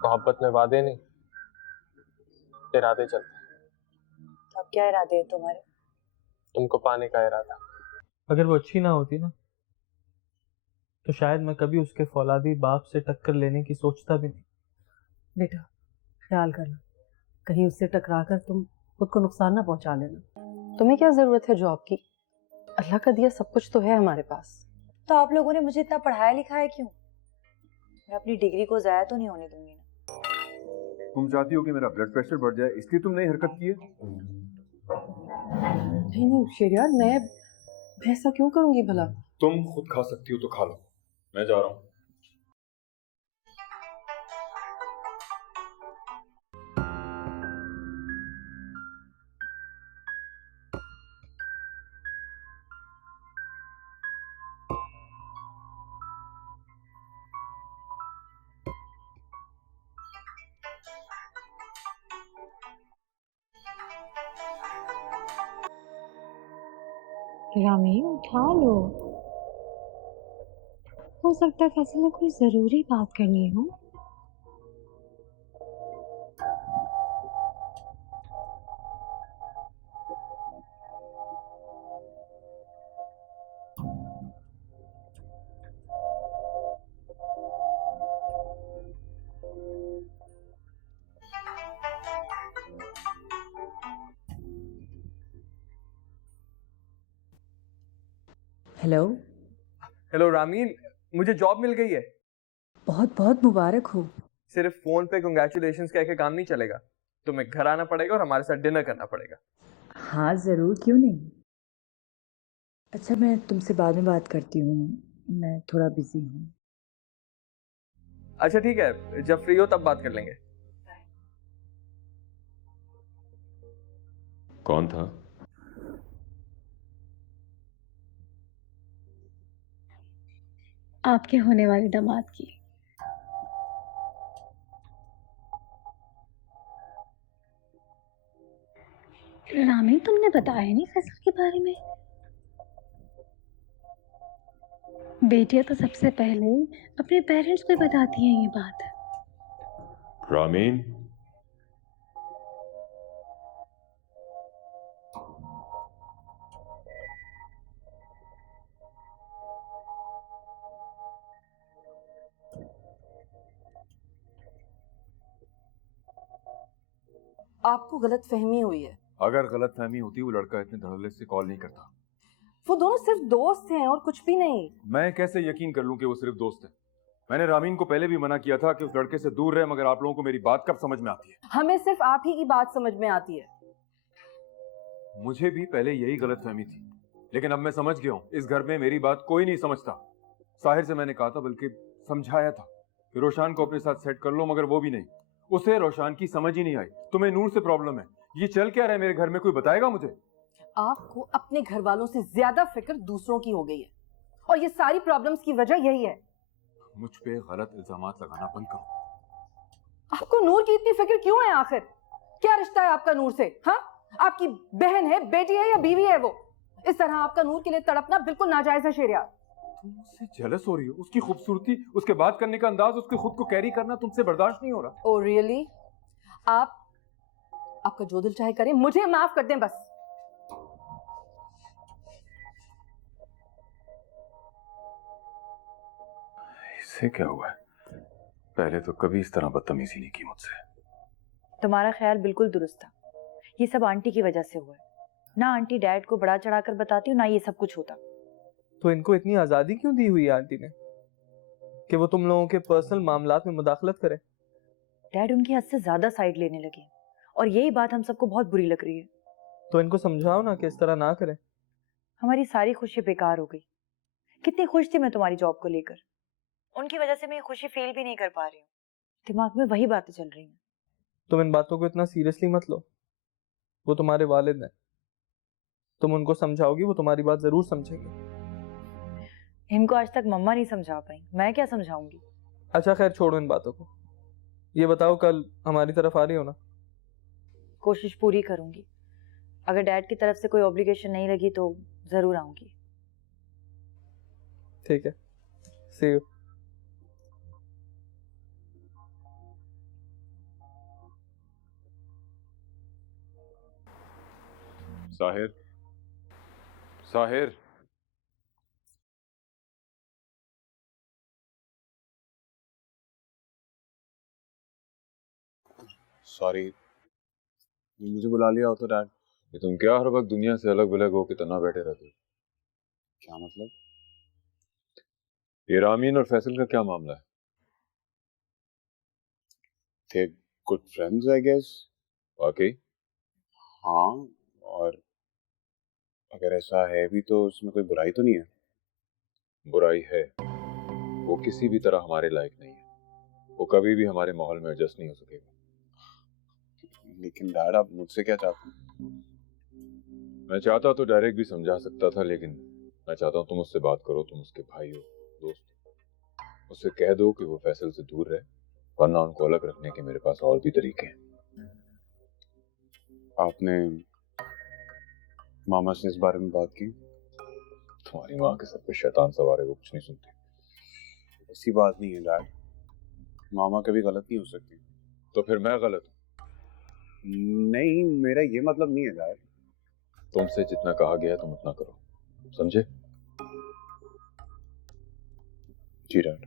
मोहब्बत में वादे नहीं, इरादे चलते हैं। अब क्या इरादे हैं तुम्हारे? तुमको पाने का इरादा। अगर वो अच्छी ना होती ना तो शायद मैं कभी उसके फौलादी बाप से टक्कर लेने की सोचता भी नहीं। बेटा ख्याल करना, कहीं उससे टकरा कर तुम खुद को नुकसान ना पहुंचा लेना। तुम्हें क्या जरूरत है जॉब की? अल्लाह का दिया सब कुछ तो है हमारे पास। तो आप लोगों ने मुझे इतना पढ़ाया लिखाया क्यों? मैं अपनी डिग्री को जाया तो नहीं होने दूंगी ना। तुम चाहती हो कि मेरा ब्लड प्रेशर बढ़ जाए, इसलिए तुम नई हरकत की है? नहीं शेरियार, मैं ऐसा क्यों करूंगी भला? तुम खुद खा सकती हो तो खा लो, मैं जा रहा हूँ। रामीन उठा लो, हो सकता है फैसल में कोई जरूरी बात करनी हो। हेलो। हेलो रामीन, मुझे जॉब मिल गई है। बहुत बहुत मुबारक हो। सिर्फ फोन पे कंग्रेचुलेशंस कह के काम नहीं चलेगा, तुम्हें घर आना पड़ेगा और हमारे साथ डिनर करना पड़ेगा। हाँ जरूर, क्यों नहीं। अच्छा मैं तुमसे बाद में बात करती हूँ, मैं थोड़ा बिजी हूँ। अच्छा ठीक है, जब फ्री हो तब बात कर लेंगे। कौन था? आपके होने वाले दामाद की। रामीन तुमने बताया नहीं फैसल के बारे में? बेटियां तो सबसे पहले अपने पेरेंट्स को बताती हैं ये बात। रामीन, आपको गलत फहमी हुई है। अगर गलत फहमी होती वो लड़का इतने धड़ल्ले से कॉल नहीं करता। वो दोनों सिर्फ दोस्त हैं और कुछ भी नहीं। मैं कैसे यकीन कर लूं कि वो सिर्फ दोस्त है? मैंने रामीन को पहले भी मना किया था कि उस लड़के से दूर रहे, मगर आप लोगों को मेरी बात कब समझ में आती है? हमें सिर्फ आप ही की बात समझ में आती है। मुझे भी पहले यही गलत फहमी थी, लेकिन अब मैं समझ गया हूँ इस घर में मेरी बात कोई नहीं समझता। साहिर से मैंने कहा था, बल्कि समझाया था कि रोशान को अपने साथ सेट कर लो, मगर वो भी नहीं। उसे रोशान की समझ ही नहीं आई। तुम्हें नूर से प्रॉब्लम है, ये चल क्या रहा है मेरे घर में, कोई बताएगा मुझे? आपको अपने घर वालों से ज्यादा फिक्र दूसरों की हो गई है, और ये सारी प्रॉब्लम्स की वजह यही है। मुझ पे गलत इल्जामात लगाना बंद करो। आपको नूर की इतनी फिक्र क्यों है? आखिर क्या रिश्ता है आपका नूर से? हाँ, आपकी बहन है, बेटी है या बीवी है वो? इस तरह आपका नूर के लिए तड़पना बिल्कुल नाजायज है शेरिया। तुम मुझसे जेलस हो रही हो? उसकी खूबसूरती, उसके बात करने का अंदाज, उसके खुद को कैरी करना तुमसे बर्दाश्त नहीं हो रहा। Oh really? आपका जो दिल चाहे करें, मुझे माफ कर दें बस। इसे क्या हुआ है? पहले तो कभी इस तरह बदतमीजी नहीं की मुझसे। तुम्हारा ख्याल बिल्कुल दुरुस्त था, ये सब आंटी की वजह से हुआ है ना। आंटी डैड को बड़ा चढ़ाकर बताती हूँ ना, ये सब कुछ होता। तो इनको इतनी आजादी क्यों दी हुई है आंटी ने कि वो तुम लोगों के पर्सनल मामलात में मुदाखलत करे? डैड उनकी हद से ज्यादा साइड लेने लगे, और यही बात हम सबको बहुत बुरी लग रही है। तो इनको समझाओ ना कि इस तरह ना करें। हमारी सारी खुशी बेकार हो गई। कितनी खुश थी मैं तुम्हारी जॉब को लेकर, उनकी वजह से मैं ये खुशी फील भी नहीं कर पा रही हूँ। दिमाग में वही बातें चल रही हैं। तुम इन बातों को इतना सीरियसली मत लो, वो तुम्हारे वालिद हैं। तुम उनको समझाओगी, वो तुम्हारी बात जरूर समझेंगे। इनको आज तक मम्मा नहीं समझा पाई, मैं क्या समझाऊंगी। अच्छा खैर छोड़ो इन बातों को, ये बताओ कल हमारी तरफ आ रही हो ना? कोशिश पूरी करूंगी। अगर डैड की तरफ से कोई ऑब्लिगेशन नहीं लगी तो जरूर आऊंगी। ठीक है, सी यू। साहिर, साहिर, सॉरी, मुझे बुला लिया हो तो डैड। ये तुम क्या हर वक्त दुनिया से अलग अलग होके तना बैठे रहते हो? क्या मतलब? ये रामीन और फैसल का क्या मामला है? थे गुड फ्रेंड्स आई गेस। वाकई? हाँ, और अगर ऐसा है भी तो उसमें कोई बुराई तो नहीं है। बुराई है, वो किसी भी तरह हमारे लायक नहीं है। वो कभी भी हमारे माहौल में एडजस्ट नहीं हो सकेगा। लेकिन डैड, आप मुझसे क्या चाहते हैं? मैं चाहता तो डायरेक्ट भी समझा सकता था, लेकिन मैं चाहता हूँ तुम उससे बात करो। तुम उसके भाई हो, दोस्त हो। उससे कह दो कि वो फैसल से दूर रहे, वरना उनको अलग रखने के मेरे पास और भी तरीके हैं। आपने मामा से इस बारे में बात की? तुम्हारी माँ के सर पे शैतान सवार है, वो कुछ नहीं सुनती। ऐसी बात नहीं है डैड, मामा कभी गलत नहीं हो सकती। तो फिर मैं गलत हूँ? नहीं, मेरा ये मतलब नहीं है डैड। तुमसे जितना कहा गया है तुम उतना करो, समझे? जी डैड।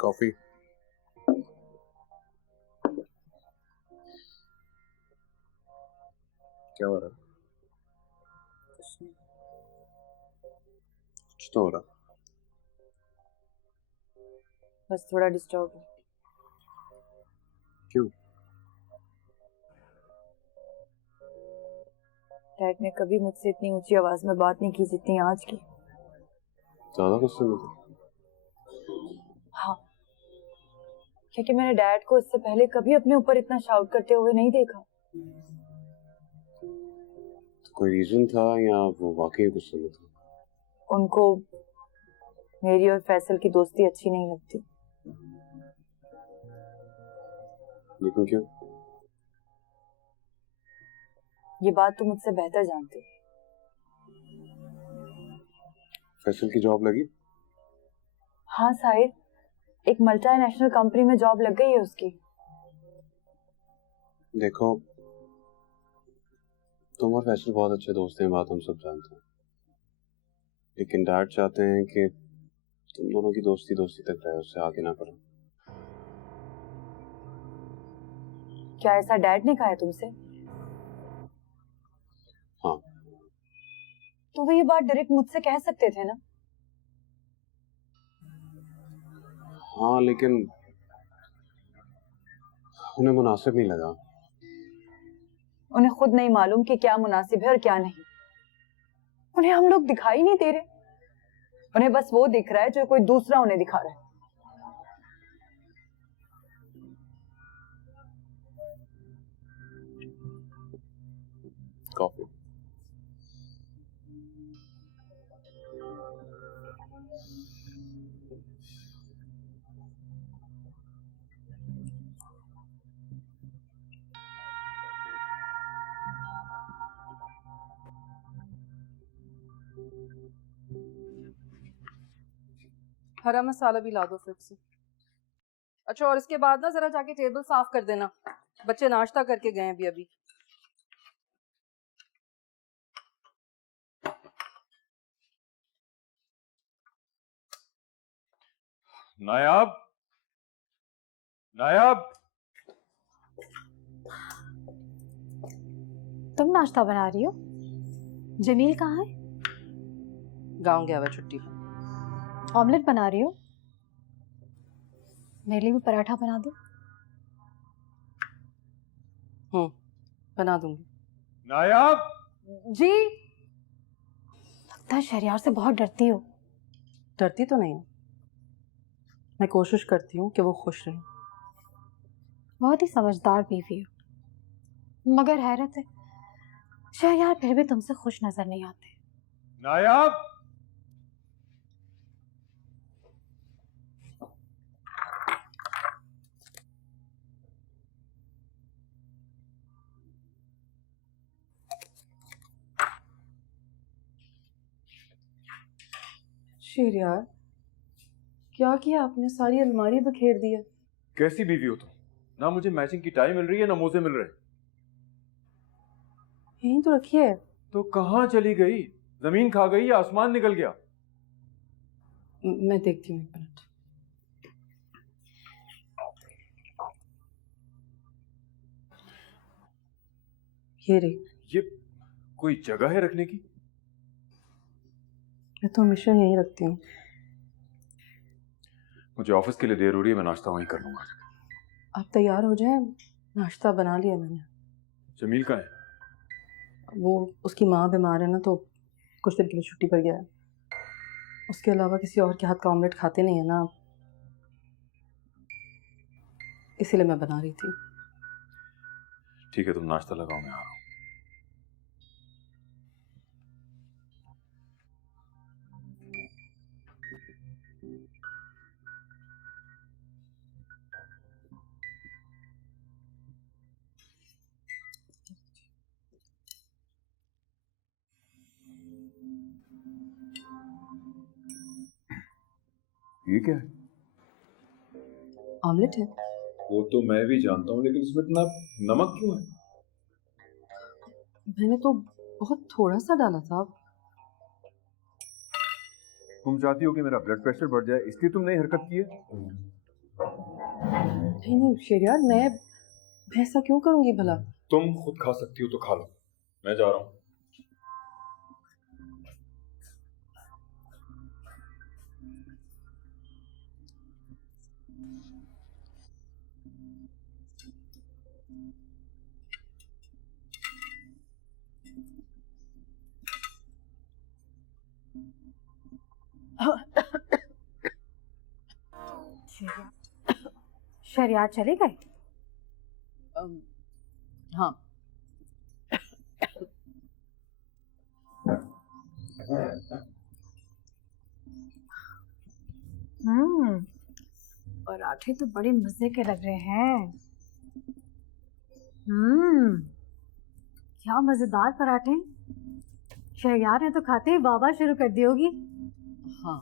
कॉफी। क्या हो रहा है? कुछ तो हो रहा। बस थोड़ा डिस्टर्ब हूँ। क्यों? डैड ने कभी मुझसे इतनी ऊंची आवाज में बात नहीं की जितनी आज की। ज्यादा गुस्से में थे? हाँ, क्योंकि मैंने डैड को इससे पहले कभी अपने ऊपर इतना शाउट करते हुए नहीं देखा। तो कोई रीजन था या वो वाकई गुस्से में था? उनको मेरी और फैसल की दोस्ती अच्छी नहीं लगती। लेकिन क्यों? ये बात तुम मुझसे बेहतर जानते हो। फैसल की जॉब लगी? हाँ साहिर, एक मल्टीनेशनल कंपनी में जॉब लग गई है उसकी। देखो, तुम और फैसल बहुत अच्छे दोस्त हैं, बात हम सब जानते हैं। लेकिन डैड चाहते हैं कि तुम दोनों की दोस्ती दोस्ती तक रहे, उससे आगे ना बढ़ो। क्या ऐसा डैड ने कहा है तुमसे? हाँ। तो वो ये बात डायरेक्ट मुझसे कह सकते थे ना। हाँ, लेकिन उन्हें मुनासिब नहीं लगा। उन्हें खुद नहीं मालूम कि क्या मुनासिब है और क्या नहीं। उन्हें हम लोग दिखाई नहीं दे रहे। उन्हें बस वो दिख रहा है जो कोई दूसरा उन्हें दिखा रहा है। कॉफी। हरा मसाला भी ला दो फ्रिज से। अच्छा, और इसके बाद ना जरा जाके टेबल साफ कर देना, बच्चे नाश्ता करके गए अभी अभी। नायाब, नायाब, तुम नाश्ता बना रही हो? जमील कहाँ है? गाँव गया हुआ छुट्टी पर। ऑमलेट बना रही हो? मेरे लिए भी पराठा बना दो। बना दूंगी। नायाब। जी। लगता है शहरियार से बहुत डरती हो। डरती तो नहीं हूँ, मैं कोशिश करती हूँ कि वो खुश रहे। बहुत ही समझदार बीवी हो। मगर हैरत है, शहरयार फिर भी तुमसे खुश नजर नहीं आते। नायाब, शेर यार, क्या किया आपने? सारी अलमारी बखेर दी है। कैसी बीवी हो तुम? ना मुझे मैचिंग की टाई मिल रही है, ना मोजे मिल रहे। यहीं तो रखी है। तो कहाँ चली गई? जमीन खा गई या आसमान निकल गया? मैं देखती हूँ, एक मिनट। ये रही। ये कोई जगह है रखने की? मैं तो हमेशा यहीं रखती हूँ। मुझे ऑफिस के लिए देर हो रही है, मैं नाश्ता वहीं कर लूंगा। आप तैयार हो जाएं, नाश्ता बना लिया मैंने। जमील कहाँ है? वो उसकी माँ बीमार है ना, तो कुछ दिन के लिए छुट्टी पर गया है। उसके अलावा किसी और के हाथ का ऑमलेट खाते नहीं है ना, इसीलिए मैं बना रही थी। ठीक है, तुम नाश्ता लगाओ, मैं आ रहा हूँ। ये क्या है? ऑमलेट है। वो तो मैं भी जानता हूँ, लेकिन इसमें इतना नमक क्यों है? मैंने तो बहुत थोड़ा सा डाला था। तुम चाहती हो कि मेरा ब्लड प्रेशर बढ़ जाए, इसलिए तुमने ये हरकत की है? नहीं नहीं शेरियार, मैं ऐसा क्यों करूंगी भला? तुम खुद खा सकती हो तो खा लो, मैं जा रहा हूँ। शहरयार चले गए? हाँ। पराठे तो बड़े मजे के लग रहे हैं। क्या मजेदार पराठे। शहरयार ने तो खाते ही वाह शुरू कर दी होगी। हाँ।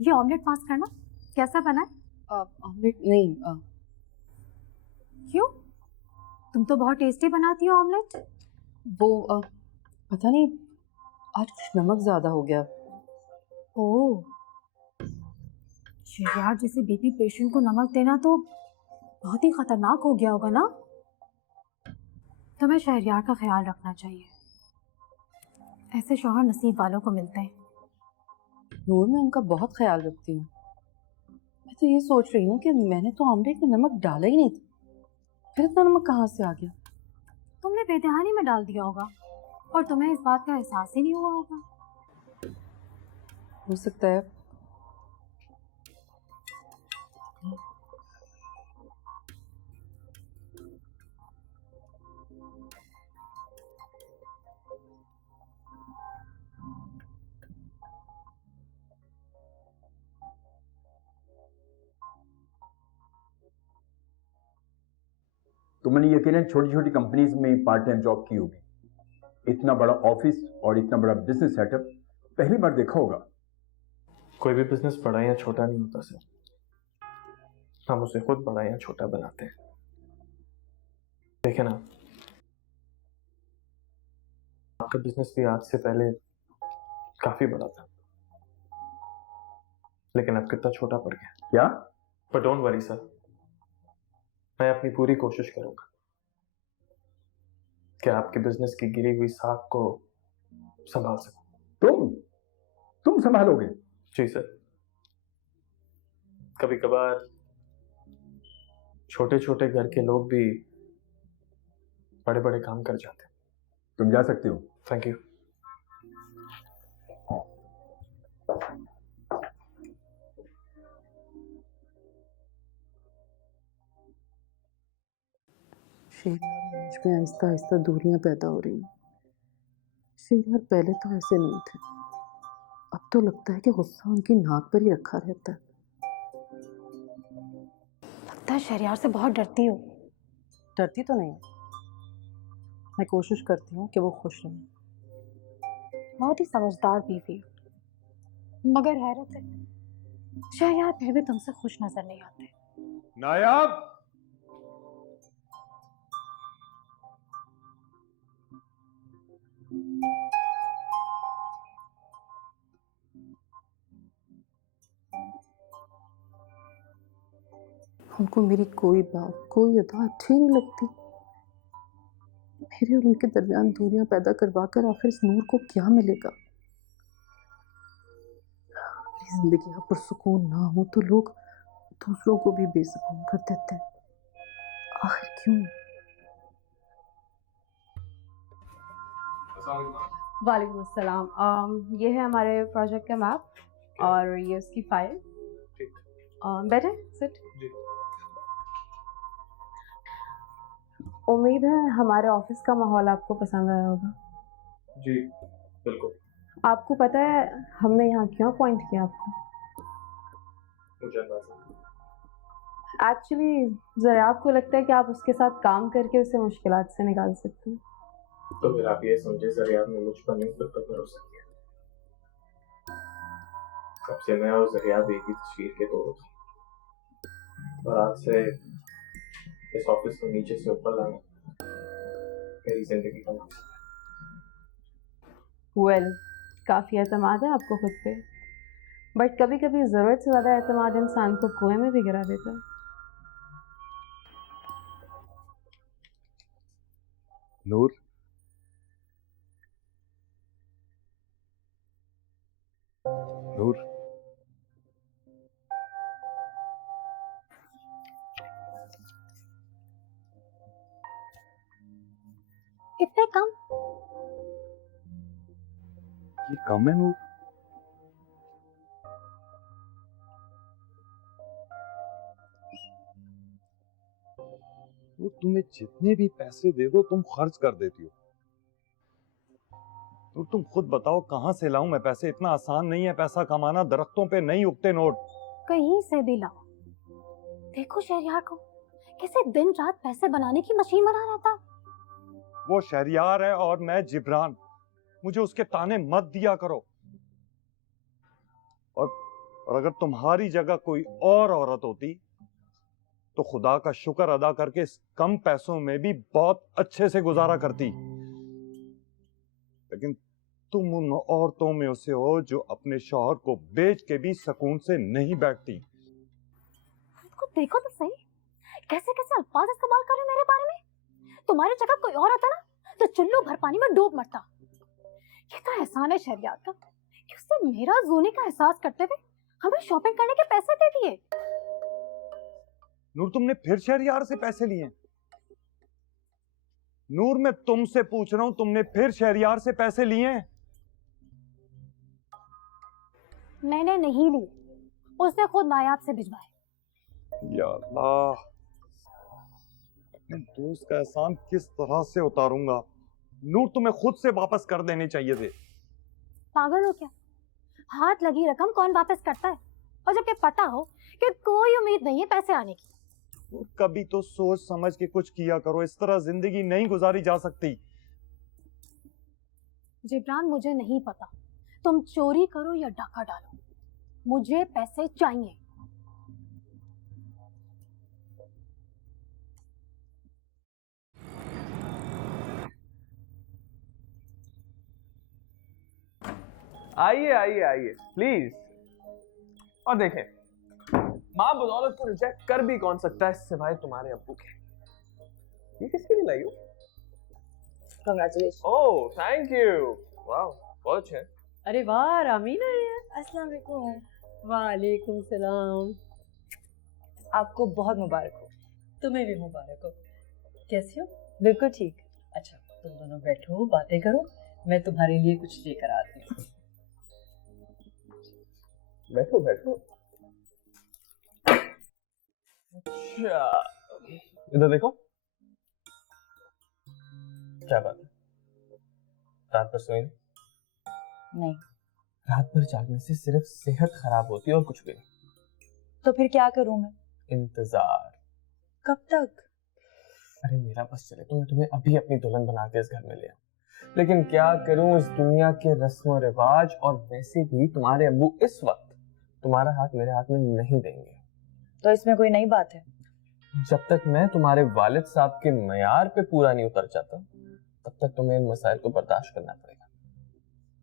ये ऑमलेट पास करना, कैसा बना है? ऑमलेट नहीं। क्यों? तुम तो बहुत टेस्टी बनाती हो ऑमलेट। वो पता नहीं, आज कुछ नमक ज्यादा हो गया। ओह, शहरयार जैसे बीपी पेशेंट को नमक देना तो बहुत ही खतरनाक हो गया होगा ना। तुम्हें शहरयार का ख्याल रखना चाहिए, ऐसे शौहर नसीब वालों को मिलते हैं। नूर, मैं उनका बहुत ख्याल रखती हूँ। मैं तो ये सोच रही हूँ कि मैंने तो ऑमलेट में नमक डाला ही नहीं था, फिर इतना नमक कहाँ से आ गया? तुमने बेध्यानी में डाल दिया होगा और तुम्हें इस बात का एहसास ही नहीं हुआ होगा। हो सकता है। तुमने यकीनन छोटी छोटी कंपनीज में पार्ट टाइम जॉब की होगी। इतना बड़ा ऑफिस और इतना बड़ा बिजनेस सेटअप पहली बार देखा होगा। कोई भी बिजनेस बड़ा या छोटा नहीं होता सर, हम उसे खुद बड़ा या छोटा बनाते हैं। देखें ना, आपका बिजनेस भी आज से पहले काफी बड़ा था, लेकिन अब कितना छोटा पड़ गया। क्या? पर डोंट वरी सर, मैं अपनी पूरी कोशिश करूंगा कि आपके बिजनेस की गिरी हुई साख को संभाल सकूं। तुम संभालोगे? जी सर। कभी कभार छोटे छोटे घर के लोग भी बड़े बड़े काम कर जाते हैं। तुम जा सकते हो। Thank you. शेरयार और मुझ में आहिस्ता आहिस्ता दूरियां पैदा हो रही हैं। शेरयार पहले तो ऐसे नहीं थे, अब तो लगता है कि गुस्सा उनकी नाक पर ही रखा रहता है। लगता है शहरयार से बहुत डरती हो। डरती तो नहीं, मैं कोशिश करती हूँ कि वो खुश रहें। बहुत ही समझदार बीवी हो, मगर हैरत है शहरयार फिर भी तुमसे खुश नजर नहीं आते। नायाब, उनको मेरी कोई बात, कोई अदा अच्छी नहीं लगती। मेरे और उनके दरमियान दूरियां पैदा करवा कर आखिर इस नूर को क्या मिलेगा? अपनी जिंदगी पुरसुकून ना हो तो लोग दूसरों को भी बेसुकून कर देते हैं। आखिर क्यों? वालेकुम अस्सलाम। ये है हमारे प्रोजेक्ट का मैप और ये उसकी फाइल। ठीक। बैठे, सिट। जी। उम्मीद है हमारे ऑफिस का माहौल आपको पसंद आया होगा। जी बिल्कुल। आपको पता है हमने यहाँ क्यों अपॉइंट किया आपको? मुझे अंदाजा एक्चुअली जरा आपको लगता है कि आप उसके साथ काम करके उसे मुश्किलात से निकाल सकते हैं। तो फिर आप ये समझे जरिया ने मुझ पर नहीं खुद पर भरोसा किया। कब से मैं और जरिया एक ही तस्वीर के दो थे और आज से इस ऑफिस को नीचे से ऊपर लाना मेरी जिंदगी का मकसद है। वेल, काफ़ी एतमाद है आपको खुद पे, बट कभी कभी ज़रूरत से ज़्यादा एतमाद इंसान को कुएं में भी गिरा देता है। नूर, नूर, इतने कम? ये कम है नूर? वो तुम्हें जितने भी पैसे दे दो तुम खर्च कर देती हो। तो तुम खुद बताओ कहां से लाऊं मैं पैसे? इतना आसान नहीं है पैसा कमाना, दरख्तों पे नहीं उगते नोट। कहीं से भी लाओ। देखो शहरयार को कैसे दिन रात पैसे बनाने की मशीन बना रहता है। वो शहरियार है और मैं जिब्रान, मुझे उसके ताने मत दिया करो। और अगर तुम्हारी जगह कोई और औरत होती तो खुदा का शुक्र अदा करके इस कम पैसों में भी बहुत अच्छे से गुजारा करती। लेकिन तुम उन औरतों में उसे हो जो अपने शौहर को बेच के भी सुकून से नहीं बैठती। उसको देखो तो सही, कैसे कैसे अल्फाज इस्तेमाल कर रहे हो मेरे बारे में। तुम्हारी जगह कोई और होता ना तो चुल्लू भर पानी में डूब मरता। ये तो एहसान है शहरयार का कि उसने मेरा जोने का एहसास करते हुए हमें शॉपिंग करने के पैसे दे दिए। नूर, तुमने फिर शहरियार से पैसे लिए? नूर, मैं तुमसे पूछ रहा हूं, तुमने फिर शहरियार से पैसे लिए? मैंने नहीं लिए, उसने खुद नायाब से भिजवाए। या अल्लाह, अपने दोस्त का एहसान किस तरह से उतारूंगा? नूर, तुम्हें खुद से वापस कर देने चाहिए थे। पागल हो क्या? हाथ लगी रकम कौन वापस करता है? और जबकि पता हो कि कोई उम्मीद नहीं है पैसे आने की। कभी तो सोच समझ के कुछ किया करो, इस तरह जिंदगी नहीं गुजारी जा सकती। जिब्रान, मुझे नहीं पता तुम चोरी करो या डाका डालो, मुझे पैसे चाहिए। आइए आइए आइए प्लीज। और देखें, माँ बदौलत को रिजेक्ट कर भी कौन सकता है सिवाय तुम्हारे अब्बू के। ये किसके लिए लाई हो? कांग्रेचुलेशन। Oh thank you. वाह बहुत अच्छे हैं। अरे वाह, रामीन आई है। अस्सलाम वालेकुम। वालेकुम सलाम। आपको बहुत मुबारक हो। तुम्हें भी मुबारक हो। कैसी हो? बिल्कुल ठीक। अच्छा, तुम दोनों बैठो, बातें करो, मैं तुम्हारे लिए कुछ लेकर आती हूँ। बैठो बैठो। अच्छा, इधर देखो। क्या बात है? रात भर सोई नहीं? नहीं। रात भर जागने से सिर्फ सेहत खराब होती है और कुछ भी नहीं। तो फिर क्या करूं मैं? इंतजार। कब तक? अरे मेरा बस चले तो मैं तुम्हें अभी अपनी दुल्हन बना के इस घर में ले आऊं, लेकिन क्या करूं, इस दुनिया के रस्म रिवाज, और वैसे भी तुम्हारे अब्बू इस वक्त तुम्हारा हाथ मेरे हाथ में नहीं देंगे। तो इसमें कोई नई बात है? जब तक मैं तुम्हारे वालिद साहब के मयार पे पूरा नहीं उतर जाता तब तक तुम्हें इन मसाइल को बर्दाश्त करना पड़ेगा।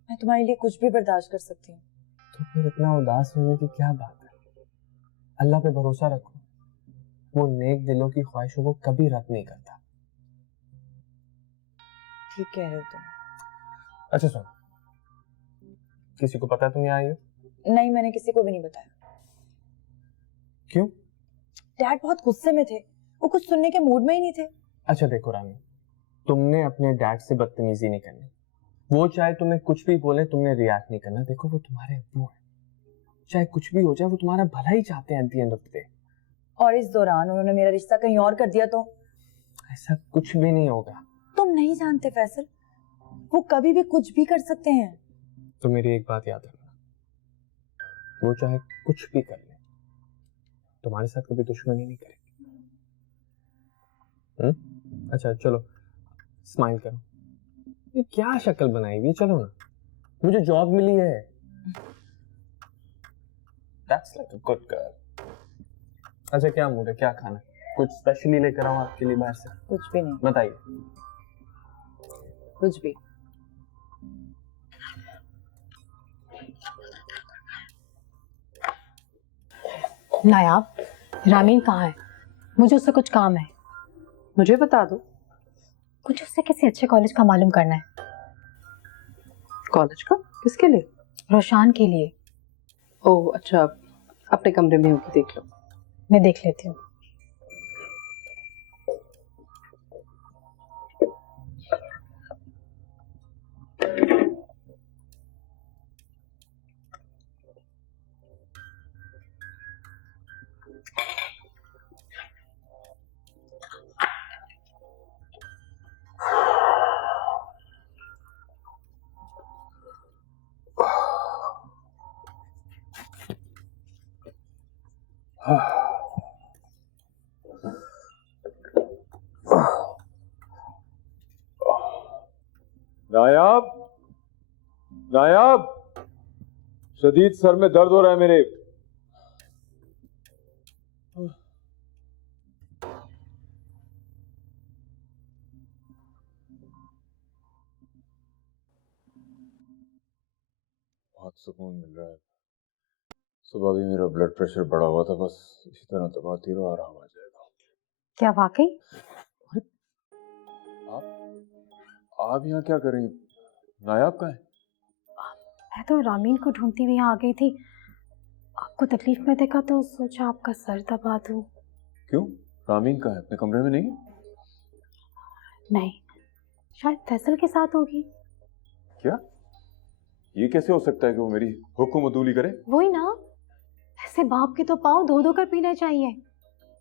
मैं तुम्हारे लिए कुछ भी बर्दाश्त कर सकती हूँ। तो फिर इतना उदास होने की क्या बात है? अल्लाह पे भरोसा रखो, वो नेक दिलों की ख्वाहिशों को कभी रद्द नहीं करता। ठीक कह रहे हो तुम। अच्छा सुन, किसी को पता है तुम यहाँ आई हो? नहीं, मैंने किसी को भी नहीं बताया। क्यों? डैड बहुत गुस्से में थे, वो कुछ सुनने के मूड में ही नहीं थे। अच्छा देखो रानी, तुमने अपने डैड से बदतमीजी नहीं करनी। वो चाहे तुम्हें कुछ भी बोले, तुमने रिएक्ट नहीं करना। देखो वो तुम्हारे अब्बू हैं, चाहे कुछ भी हो जाए वो तुम्हारा भला ही चाहते हैं at the end of the day. और इस दौरान उन्होंने मेरा रिश्ता कहीं और कर दिया तो? ऐसा कुछ भी नहीं होगा। तुम नहीं जानते फैसल, वो कभी भी कुछ भी कर सकते हैं। तो मेरी एक बात याद रखना, वो चाहे कुछ भी कर ले, तुम्हारे साथ कभी दुश्मनी नहीं करेगी। अच्छा चलो स्माइल करो। ये क्या शक्ल बनाई हुई है? चलो ना, मुझे जॉब मिली है। That's like a good girl. अच्छा क्या मूड है, क्या खाना है? कुछ स्पेशली लेकर आऊं आपके लिए बाहर से? कुछ भी नहीं। बताइए। कुछ भी। नायाब, रामीन कहाँ है? मुझे उससे कुछ काम है। मुझे बता दो। मुझे उससे किसी अच्छे कॉलेज का मालूम करना है। कॉलेज का? किसके लिए? रोशान के लिए। ओह अच्छा, अपने कमरे में होगी, देख लो। मैं देख लेती हूँ। नायाब, नायाब, शदीद सर में दर्द हो रहा है मेरे। बहुत सुकून मिल रहा है। सुबह भी मेरा ब्लड प्रेशर बढ़ा हुआ था, बस इसी तरह दबाती रहो, आराम आ जाएगा। क्या वाकई? आप यहाँ क्या कर रही? नायाब कहाँ है? मैं तो रामीन को ढूंढती हुई यहाँ आ गई थी। आपको तकलीफ में देखा तो सोचा आपका सर दबा दूं। क्यों? रामीन कहाँ है? अपने कमरे में नहीं है? नहीं, शायद फैसल के साथ होगी। क्या? ये कैसे हो सकता है कि वो मेरी हुक्म अदूली करे? वही ना, ऐसे बाप के तो पाँव धो धो कर पीने चाहिए,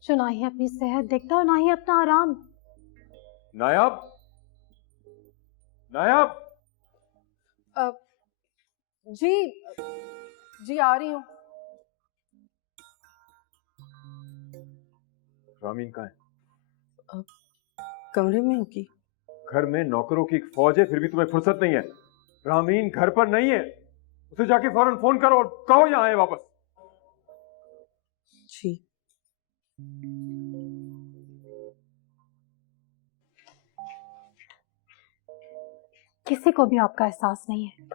जो ना ही अपनी सेहत देखता और ना ही अपना आराम। नायाब, नायाब। जी जी आ रही हूँ। रामीन कहाँ है? कमरे में होगी। घर में नौकरों की एक फौज है, फिर भी तुम्हें फुर्सत नहीं है। रामीन घर पर नहीं है, उसे जाके फौरन फोन करो और कहो यहाँ आए वापस। जी। किसी को भी आपका एहसास नहीं है।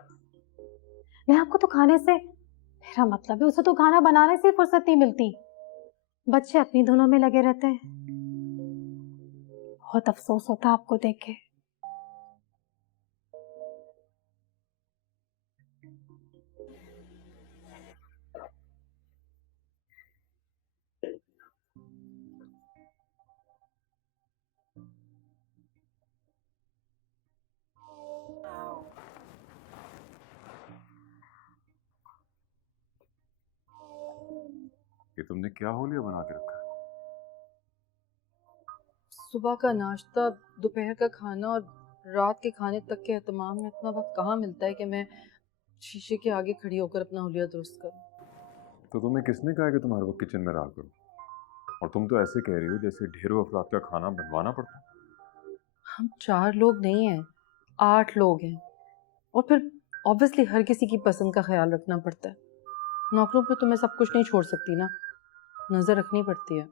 मैं आपको तो खाने से, मेरा मतलब है उसे तो खाना बनाने से फुर्सत नहीं मिलती। बच्चे अपनी धुनों में लगे रहते हैं। बहुत अफसोस होता है आपको देख के। ये तुमने क्या होलिया बना के रखा है? सुबह का नाश्ता, दोपहर का खाना और रात के खाने तक के एहतमाम में इतना वक्त कहाँ मिलता है कि मैं शीशे के आगे खड़ी होकर अपना हुलिया दुरुस्त करूं। तो तुम्हें किसने कहा कि तुम हर वक्त किचन में रहा करो? और तुम तो ऐसे कह रही हो जैसे ढेरों अफराद का खाना बनवाना पड़ता। हम 4 लोग नहीं हैं, 8 लोग हैं, और फिर ऑब्वियसली हर किसी की पसंद का ख्याल रखना पड़ता है। नौकरों पे तो मैं सब कुछ नहीं छोड़ सकती ना, नजर रखनी पड़ती है।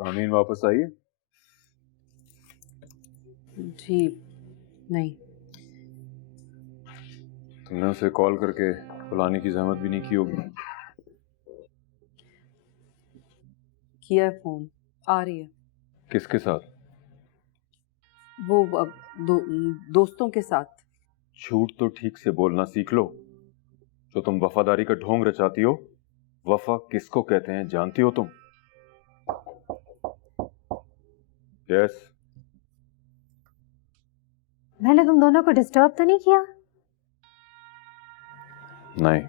रामीन वापस आई है? जी नहीं। तुमने उसे कॉल करके बुलाने की जहमत भी नहीं की होगी। किया है फोन, आ रही है। किसके साथ? वो अब दोस्तों के साथ। झूठ तो ठीक से बोलना सीख लो। जो तुम वफादारी का ढोंग रचाती हो, वफा किसको कहते हैं जानती हो तुम? यस। मैंने तुम दोनों को डिस्टर्ब तो नहीं किया? नहीं।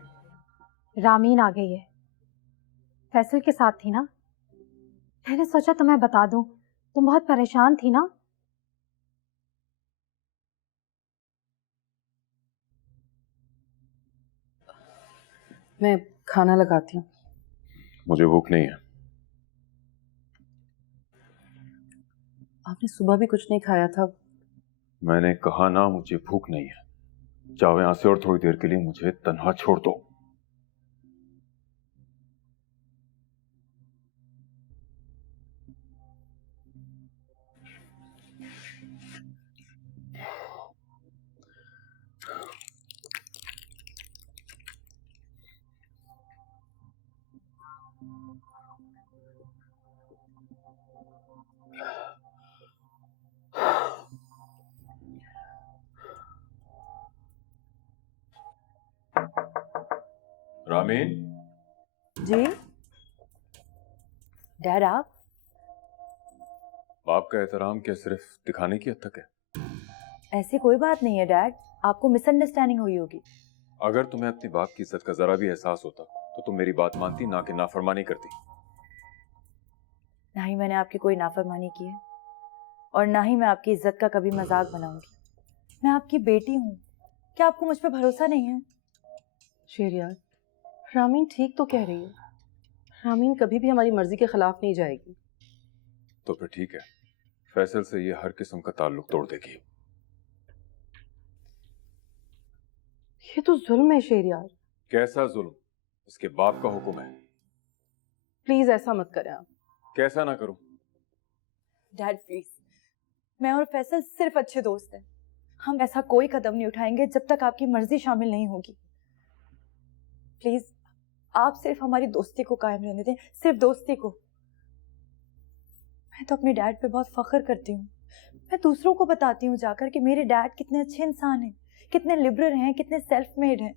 रामीन आ गई है, फैसल के साथ थी ना। मैंने सोचा तुम्हें बता दूं, तुम बहुत परेशान थी ना। मैं खाना लगाती हूँ। मुझे भूख नहीं है। आपने सुबह भी कुछ नहीं खाया था। मैंने कहा ना मुझे भूख नहीं है। जाओ यहां से और थोड़ी देर के लिए मुझे तन्हा छोड़ दो। रामीन। जी डैड, आप? बाप का एहतराम क्या सिर्फ दिखाने की हद तक है? ऐसी कोई बात नहीं है डैड, आपको मिसअंडरस्टैंडिंग हुई होगी। अगर तुम्हें अपनी बाप की इज्जत का जरा भी एहसास होता तो तुम मेरी बात मानती, ना कि नाफरमानी करती। ना ही मैंने आपकी कोई नाफरमानी की है और ना ही मैं आपकी इज्जत का कभी मजाक बनाऊंगी। मैं आपकी बेटी हूँ, क्या आपको मुझ पर भरोसा नहीं है? शेरियार, रामीन ठीक तो कह रही है। रामीन कभी भी हमारी मर्जी के खिलाफ नहीं जाएगी। तो फिर ठीक है, फैसल से ये हर किस्म का ताल्लुक तोड़ देगी। ये तो जुल्म है शेरियार। कैसा जुल्म? इसके बाप का हुक्म है। प्लीज ऐसा मत करें आप। कैसा ना करूं? डैड प्लीज, मैं और फैसल सिर्फ अच्छे दोस्त हैं। हम ऐसा कोई कदम नहीं उठाएंगे जब तक आपकी मर्जी शामिल नहीं होगी। प्लीज आप सिर्फ हमारी दोस्ती को कायम रहने दें, सिर्फ दोस्ती को। मैं तो अपने डैड पे बहुत फख्र करती हूँ। मैं दूसरों को बताती हूँ जाकर कि मेरे डैड कितने अच्छे इंसान हैं, कितने लिबरल हैं, कितने सेल्फ मेड हैं।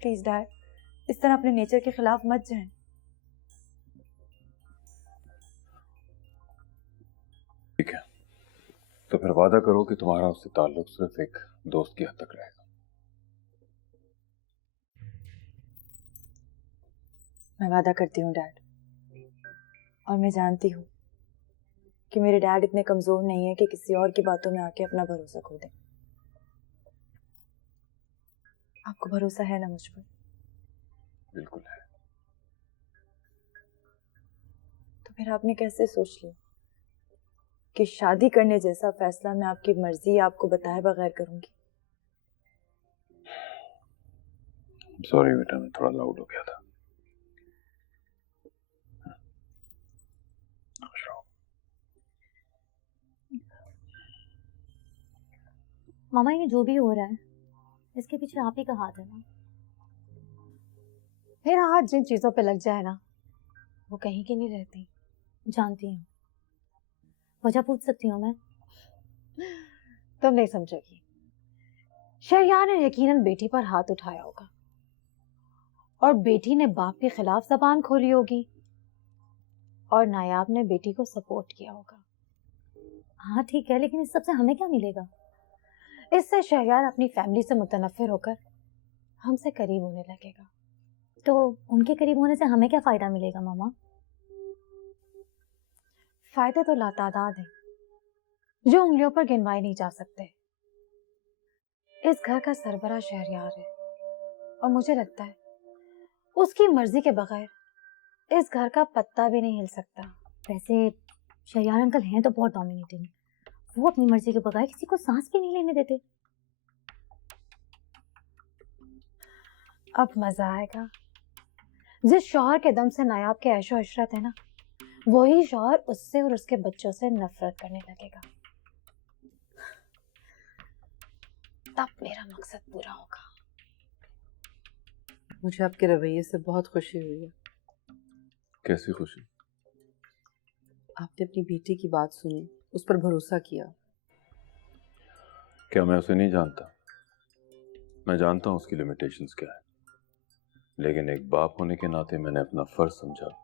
प्लीज डैड, इस तरह अपने नेचर के खिलाफ मत जाएं। ठीक है, तो फिर वादा करो कि तुम्हारा उससे ताल्लुक सिर्फ एक दोस्त की हद तक रहेगा। मैं वादा करती हूँ डैड, और मैं जानती हूँ कि मेरे डैड इतने कमजोर नहीं है कि किसी और की बातों में आके अपना भरोसा खो दें। आपको भरोसा है ना मुझ पर? बिल्कुल है। तो फिर आपने कैसे सोच लिया कि शादी करने जैसा फैसला मैं आपकी मर्जी आपको बताए बगैर करूंगी? सॉरी बेटा, मैं थोड़ा लाउड हो गया था। मामा, ये जो भी हो रहा है इसके पीछे आप ही का हाथ है ना। मेरा हाथ जिन चीजों पे लग जाए ना, वो कहीं की नहीं रहती, जानती हूँ। वजह पूछ सकती हूँ मैं? तुम नहीं समझोगी। शहरयार ने यकीनन बेटी पर हाथ उठाया होगा और बेटी ने बाप के खिलाफ जबान खोली होगी और नायाब ने बेटी को सपोर्ट किया होगा। हाँ ठीक है, लेकिन इस सब से हमें क्या मिलेगा? इससे शहरयार अपनी फैमिली से मुतनफिर होकर हमसे करीब होने लगेगा। तो उनके करीब होने से हमें क्या फायदा मिलेगा मामा? फायदे तो लातादाद हैं जो उंगलियों पर गिनवाए नहीं जा सकते। इस घर का सरबरा शहरयार है और मुझे लगता है उसकी मर्जी के बगैर इस घर का पत्ता भी नहीं हिल सकता। वैसे शहरयार अंकल हैं तो बहुत डोमिनेटिंग, वो अपनी मर्जी के बगैर किसी को सांस भी नहीं लेने देते। अब मजा आएगा। जिस शौहर के दम से नायाब के ऐशो इशरत है ना, वही शौहर उससे और उसके बच्चों से नफरत करने लगेगा। तब मेरा मकसद पूरा होगा। मुझे आपके रवैये से बहुत खुशी हुई है। कैसी खुशी? आपने अपनी बेटी की बात सुनी, उस पर भरोसा किया। क्या मैं उसे नहीं जानता? मैं जानता हूँ उसकी लिमिटेशंस क्या है, लेकिन एक बाप होने के नाते मैंने अपना फर्ज समझा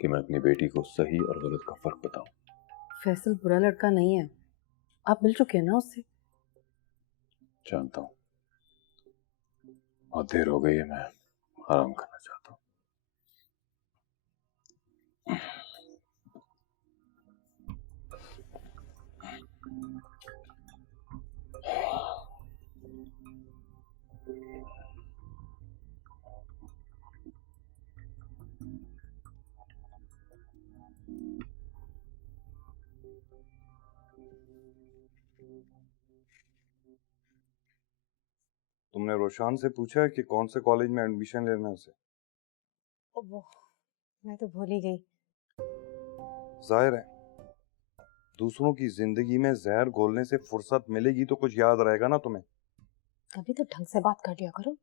कि मैं अपनी बेटी को सही और गलत का फर्क बताऊं। फैसल बुरा लड़का नहीं है, आप मिल चुके हैं ना उससे? जानता हूँ, बहुत देर हो गई है, मैं आराम करना चाहता हूँ। तुमने रोशान से पूछा है कि कौन से कॉलेज में एडमिशन लेना है उसे? वो मैं तो भूल ही गई। जाहिर है दूसरों की जिंदगी में जहर घोलने से फुर्सत मिलेगी तो कुछ याद रहेगा ना तुम्हें। कभी तो ढंग से बात कर लिया करो।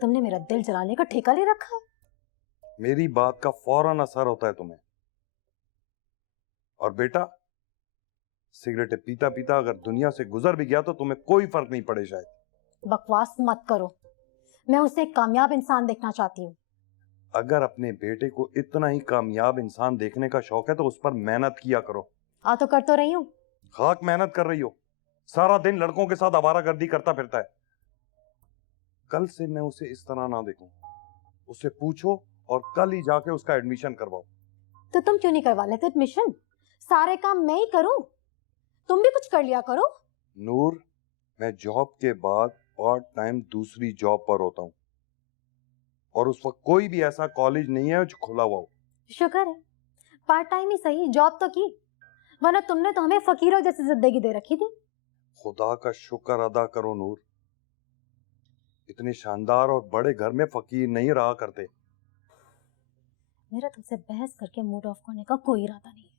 तुमने मेरा दिल जलाने का ठेका ले रखा है। मेरी बात का फौरन असर होता है तुम्हें। और बेटा, सिगरेट पीता पीता अगर दुनिया से गुजर भी गया तो तुम्हें कोई फर्क नहीं पड़े शायद। बकवास मत करो, मैं उसे एक कामयाब इंसान देखना चाहती हूँ। अगर अपने बेटे को इतना ही कामयाब इंसान देखने का शौक है तो उस पर मेहनत किया करो। हाँ तो कर तो रही हूँ। खाक मेहनत कर रही हो, सारा दिन लड़कों के साथ आवारागर्दी करता फिरता है। कल से मैं उसे इस तरह ना देखूं। उससे पूछो और कल ही जाके उसका एडमिशन करवाओ। तो तुम क्यों नहीं करवा लेते एडमिशन? सारे काम मैं ही करूं, तुम भी कुछ कर लिया करो। नूर, मैं जॉब के बाद पार्ट टाइम दूसरी जॉब पर होता हूँ और उस वक्त कोई भी ऐसा कॉलेज नहीं है जो खुला हुआ हो। शुक्र है पार्ट टाइम ही सही जॉब तो की, वरना तुमने तो हमें फकीरों जैसी जिंदगी दे रखी थी। खुदा का शुक्र अदा करो नूर, इतने शानदार और बड़े घर में फकीर नहीं रहा करते। मेरा तुमसे बहस करके मूड ऑफ करने का कोई इरादा नहीं है।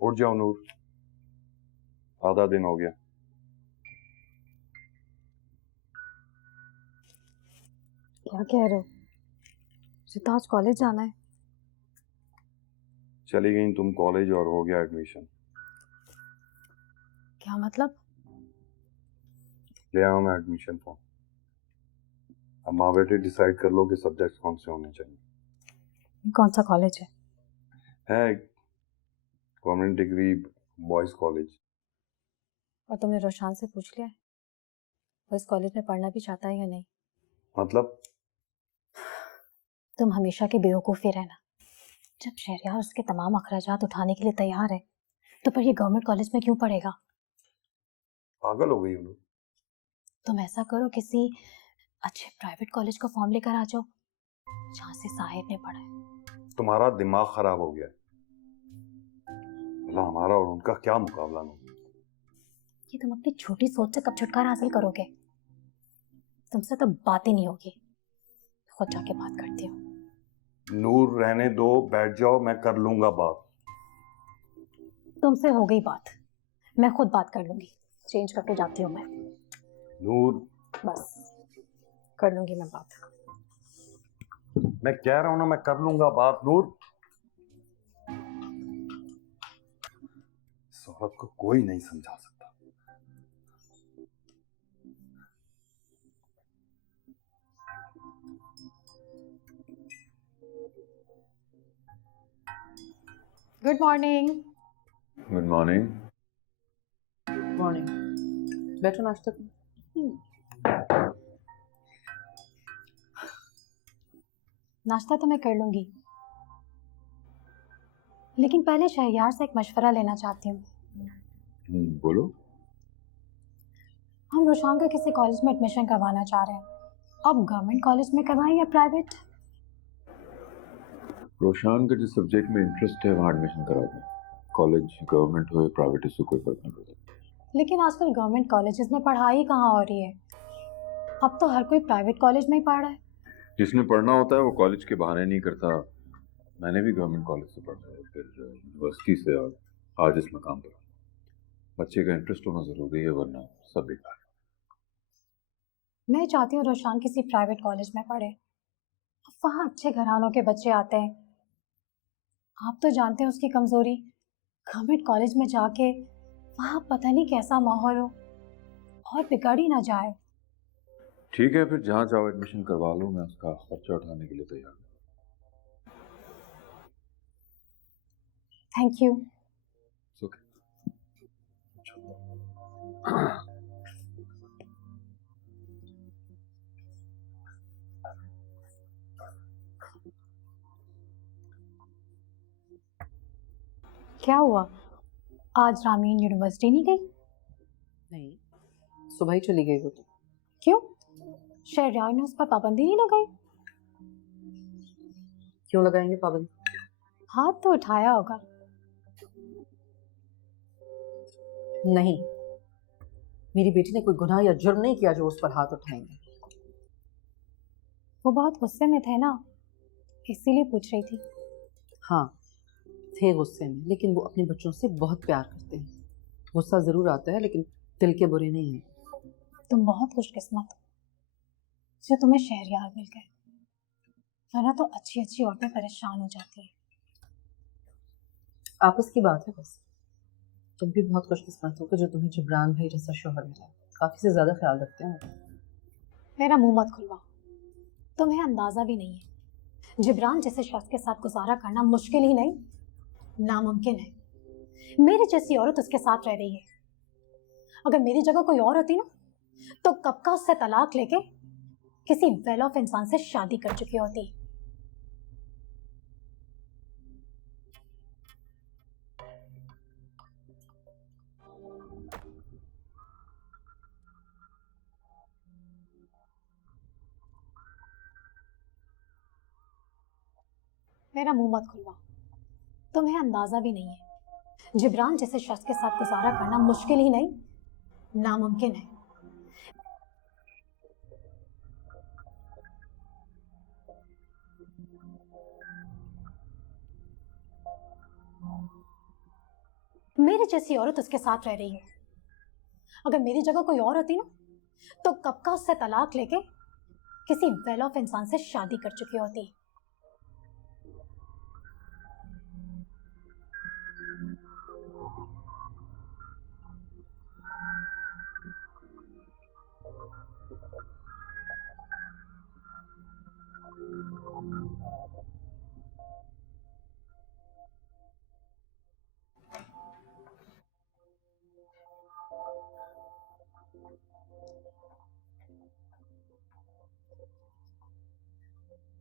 उठ जाओ नूर, आधा दिन हो गया। क्या कह रहे हो? मुझे तो आज कॉलेज जाना है। चली गई तुम कॉलेज और हो गया एडमिशन। क्या मतलब? ले आओ मैं एडमिशन फॉर्म। अब माँ बेटे डिसाइड कर लो कि सब्जेक्ट्स कौन से होने चाहिए। कौन सा कॉलेज है गवर्नमेंट डिग्री बॉयज कॉलेज। और तुमने रोशान से पूछ लिया है वो इस कॉलेज में पढ़ना भी चाहता है या नहीं? मतलब? तुम हमेशा के बेवकूफ ही रहना। जब शहरयार उसके तमाम अखराजात उठाने के लिए तैयार है तो पर ये गवर्नमेंट कॉलेज में क्यों पढ़ेगा? पागल हो गई हो। तुम ऐसा करो, किसी अच्छे प्राइवेट कॉलेज का फॉर्म लेकर आ जाओ जहाँ से साहिर ने पढ़ा है। तुम्हारा दिमाग खराब हो गया है। मतलब हमारा और उनका क्या मुकाबला नहीं। कि तुम अपनी छोटी सोच से कब छुटकारा हासिल करोगे? तुमसे तो बात ही नहीं होगी। खुद जाके बात करती हूँ। नूर रहने दो, बैठ जाओ, मैं कर लूंगा बात। तुमसे हो गई बात, मैं खुद बात कर लूंगी। चेंज करके जाती हूँ मैं। नूर, बस कर लूंगी मैं बात। मैं कह रहा हूं ना, मैं कर लूंगा बात। नूर, इस औरत को कोई नहीं समझा सकता। Good morning. Good morning. Morning. बैठो, नाश्ता करो। नाश्ता तो मैं कर लूंगी, लेकिन पहले शहरयार से एक मशवरा लेना चाहती हूँ। बोलो। हम रोशान का किसी कॉलेज में एडमिशन करवाना चाह रहे हैं। अब गवर्नमेंट कॉलेज में करवाएं या प्राइवेट? रोशान का जिस सब्जेक्ट में इंटरेस्ट है वहाँ एडमिशन करा दें। कॉलेज गवर्नमेंट हो या प्राइवेट, इससे कोई फर्क नहीं पड़ता। लेकिन आजकल गवर्नमेंट कॉलेजेस में पढ़ाई कहाँ हो रही है? अब तो हर कोई प्राइवेट कॉलेज में ही पढ़ रहा है। जिसने पढ़ना होता है वो कॉलेज के बहाने नहीं करता। मैंने भी गवर्नमेंट कॉलेज से पढ़ा है, फिर यूनिवर्सिटी से, और आज इस मकाम पर। बच्चे का इंटरेस्ट होना ज़रूरी है, वरना सब बेकार। मैं चाहती हूँ रोशान किसी प्राइवेट कॉलेज में पढ़े। वहाँ अच्छे घरानों के बच्चे आते हैं। आप तो जानते हैं उसकी कमज़ोरी। गवर्नमेंट कॉलेज में जाके वहाँ पता नहीं कैसा माहौल हो और बिगड़ ही ना जाए। ठीक है, फिर जहाँ जाओ एडमिशन करवा लो, मैं उसका खर्चा उठाने के लिए तैयार हूँ। Thank you. ओके। क्या हुआ, आज रामीन यूनिवर्सिटी नहीं गई? नहीं, सुबह ही चली गई वो तो। क्यों? शहरयार ने उस पर पाबंदी नहीं लगाई? क्यों लगाएंगे पाबंदी? हाथ तो उठाया होगा। नहीं, मेरी बेटी ने कोई गुनाह या जुर्म नहीं किया जो उस पर हाथ उठाएंगे। वो बहुत गुस्से में थे ना, इसीलिए पूछ रही थी। हाँ, थे गुस्से में, लेकिन वो अपने बच्चों से बहुत प्यार करते हैं। गुस्सा जरूर आता है, लेकिन दिल के बुरे नहीं हैं। तुम बहुत खुशकिस्मत हो जो तुम्हें शहरयार मिल गए, वरना तो अच्छी अच्छी औरतें परेशान हो जाती हैं। आपस की बात है बस। तुम भी बहुत खुशकिस्मत हो कि जो तुम्हें जिब्रान भाई जैसा शोहर मिला। काफी से ज्यादा ख्याल रखते हैं। मेरा मुंह मत खुलवाओ, तुम्हें अंदाजा भी नहीं है। जिब्रान जैसे शख्स के साथ गुजारा करना मुश्किल ही नहीं, नामुमकिन है। मेरी जैसी औरत उसके साथ रह रही है। अगर मेरी जगह कोई और होती ना, तो कब का उससे तलाक लेके किसी वेल ऑफ इंसान से शादी कर चुकी होती। मेरा मुंह मत खुलवाओ, तुम्हें अंदाजा भी नहीं है। जिब्रान जैसे शख्स के साथ गुजारा करना मुश्किल ही नहीं, नामुमकिन है। मेरी जैसी औरत उसके साथ रह रही है। अगर मेरी जगह कोई और होती ना, तो कब का उससे तलाक लेके किसी वेल ऑफ इंसान से शादी कर चुकी होती।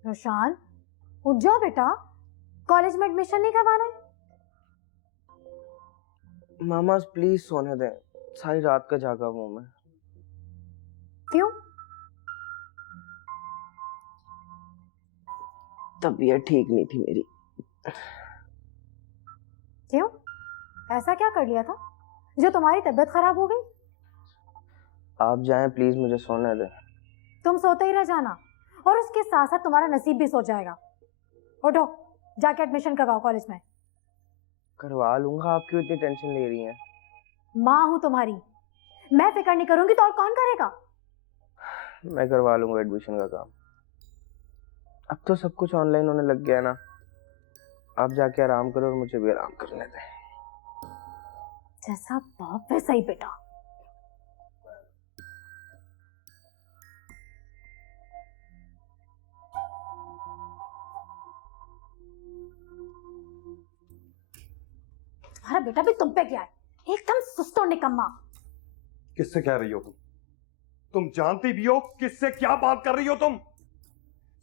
रोशान, उठ जाओ बेटा, कॉलेज में एडमिशन नहीं करवाना है? मामा प्लीज सोने दें, सारी रात का जागा हूँ मैं। क्यों? तबीयत ठीक नहीं थी मेरी। क्यों? ऐसा क्या कर लिया था जो तुम्हारी तबीयत खराब हो गई? आप जाएं प्लीज, मुझे सोने दें। तुम सोते ही रह जाना और उसके साथ साथ तुम्हारा नसीब भी सो जाएगा। उठो, जाके एडमिशन करवाओ कॉलेज में। करवा लूंगा, आप क्यों इतनी टेंशन ले रही हैं? माँ हूं तुम्हारी, मैं फिक्र नहीं करूंगी तो और कौन करेगा? मैं करवा लूंगा एडमिशन का काम। अब तो सब कुछ ऑनलाइन होने लग गया है ना। आप जाके आराम करो और मुझे भी आराम करने दें। जैसा बाप वैसा ही बेटा। तुम्हारा बेटा भी तुम पे गया है, एकदम सुस्त और निकम्मा। किससे कह रही हो तुम जानती भी हो किससे क्या बात कर रही हो तुम?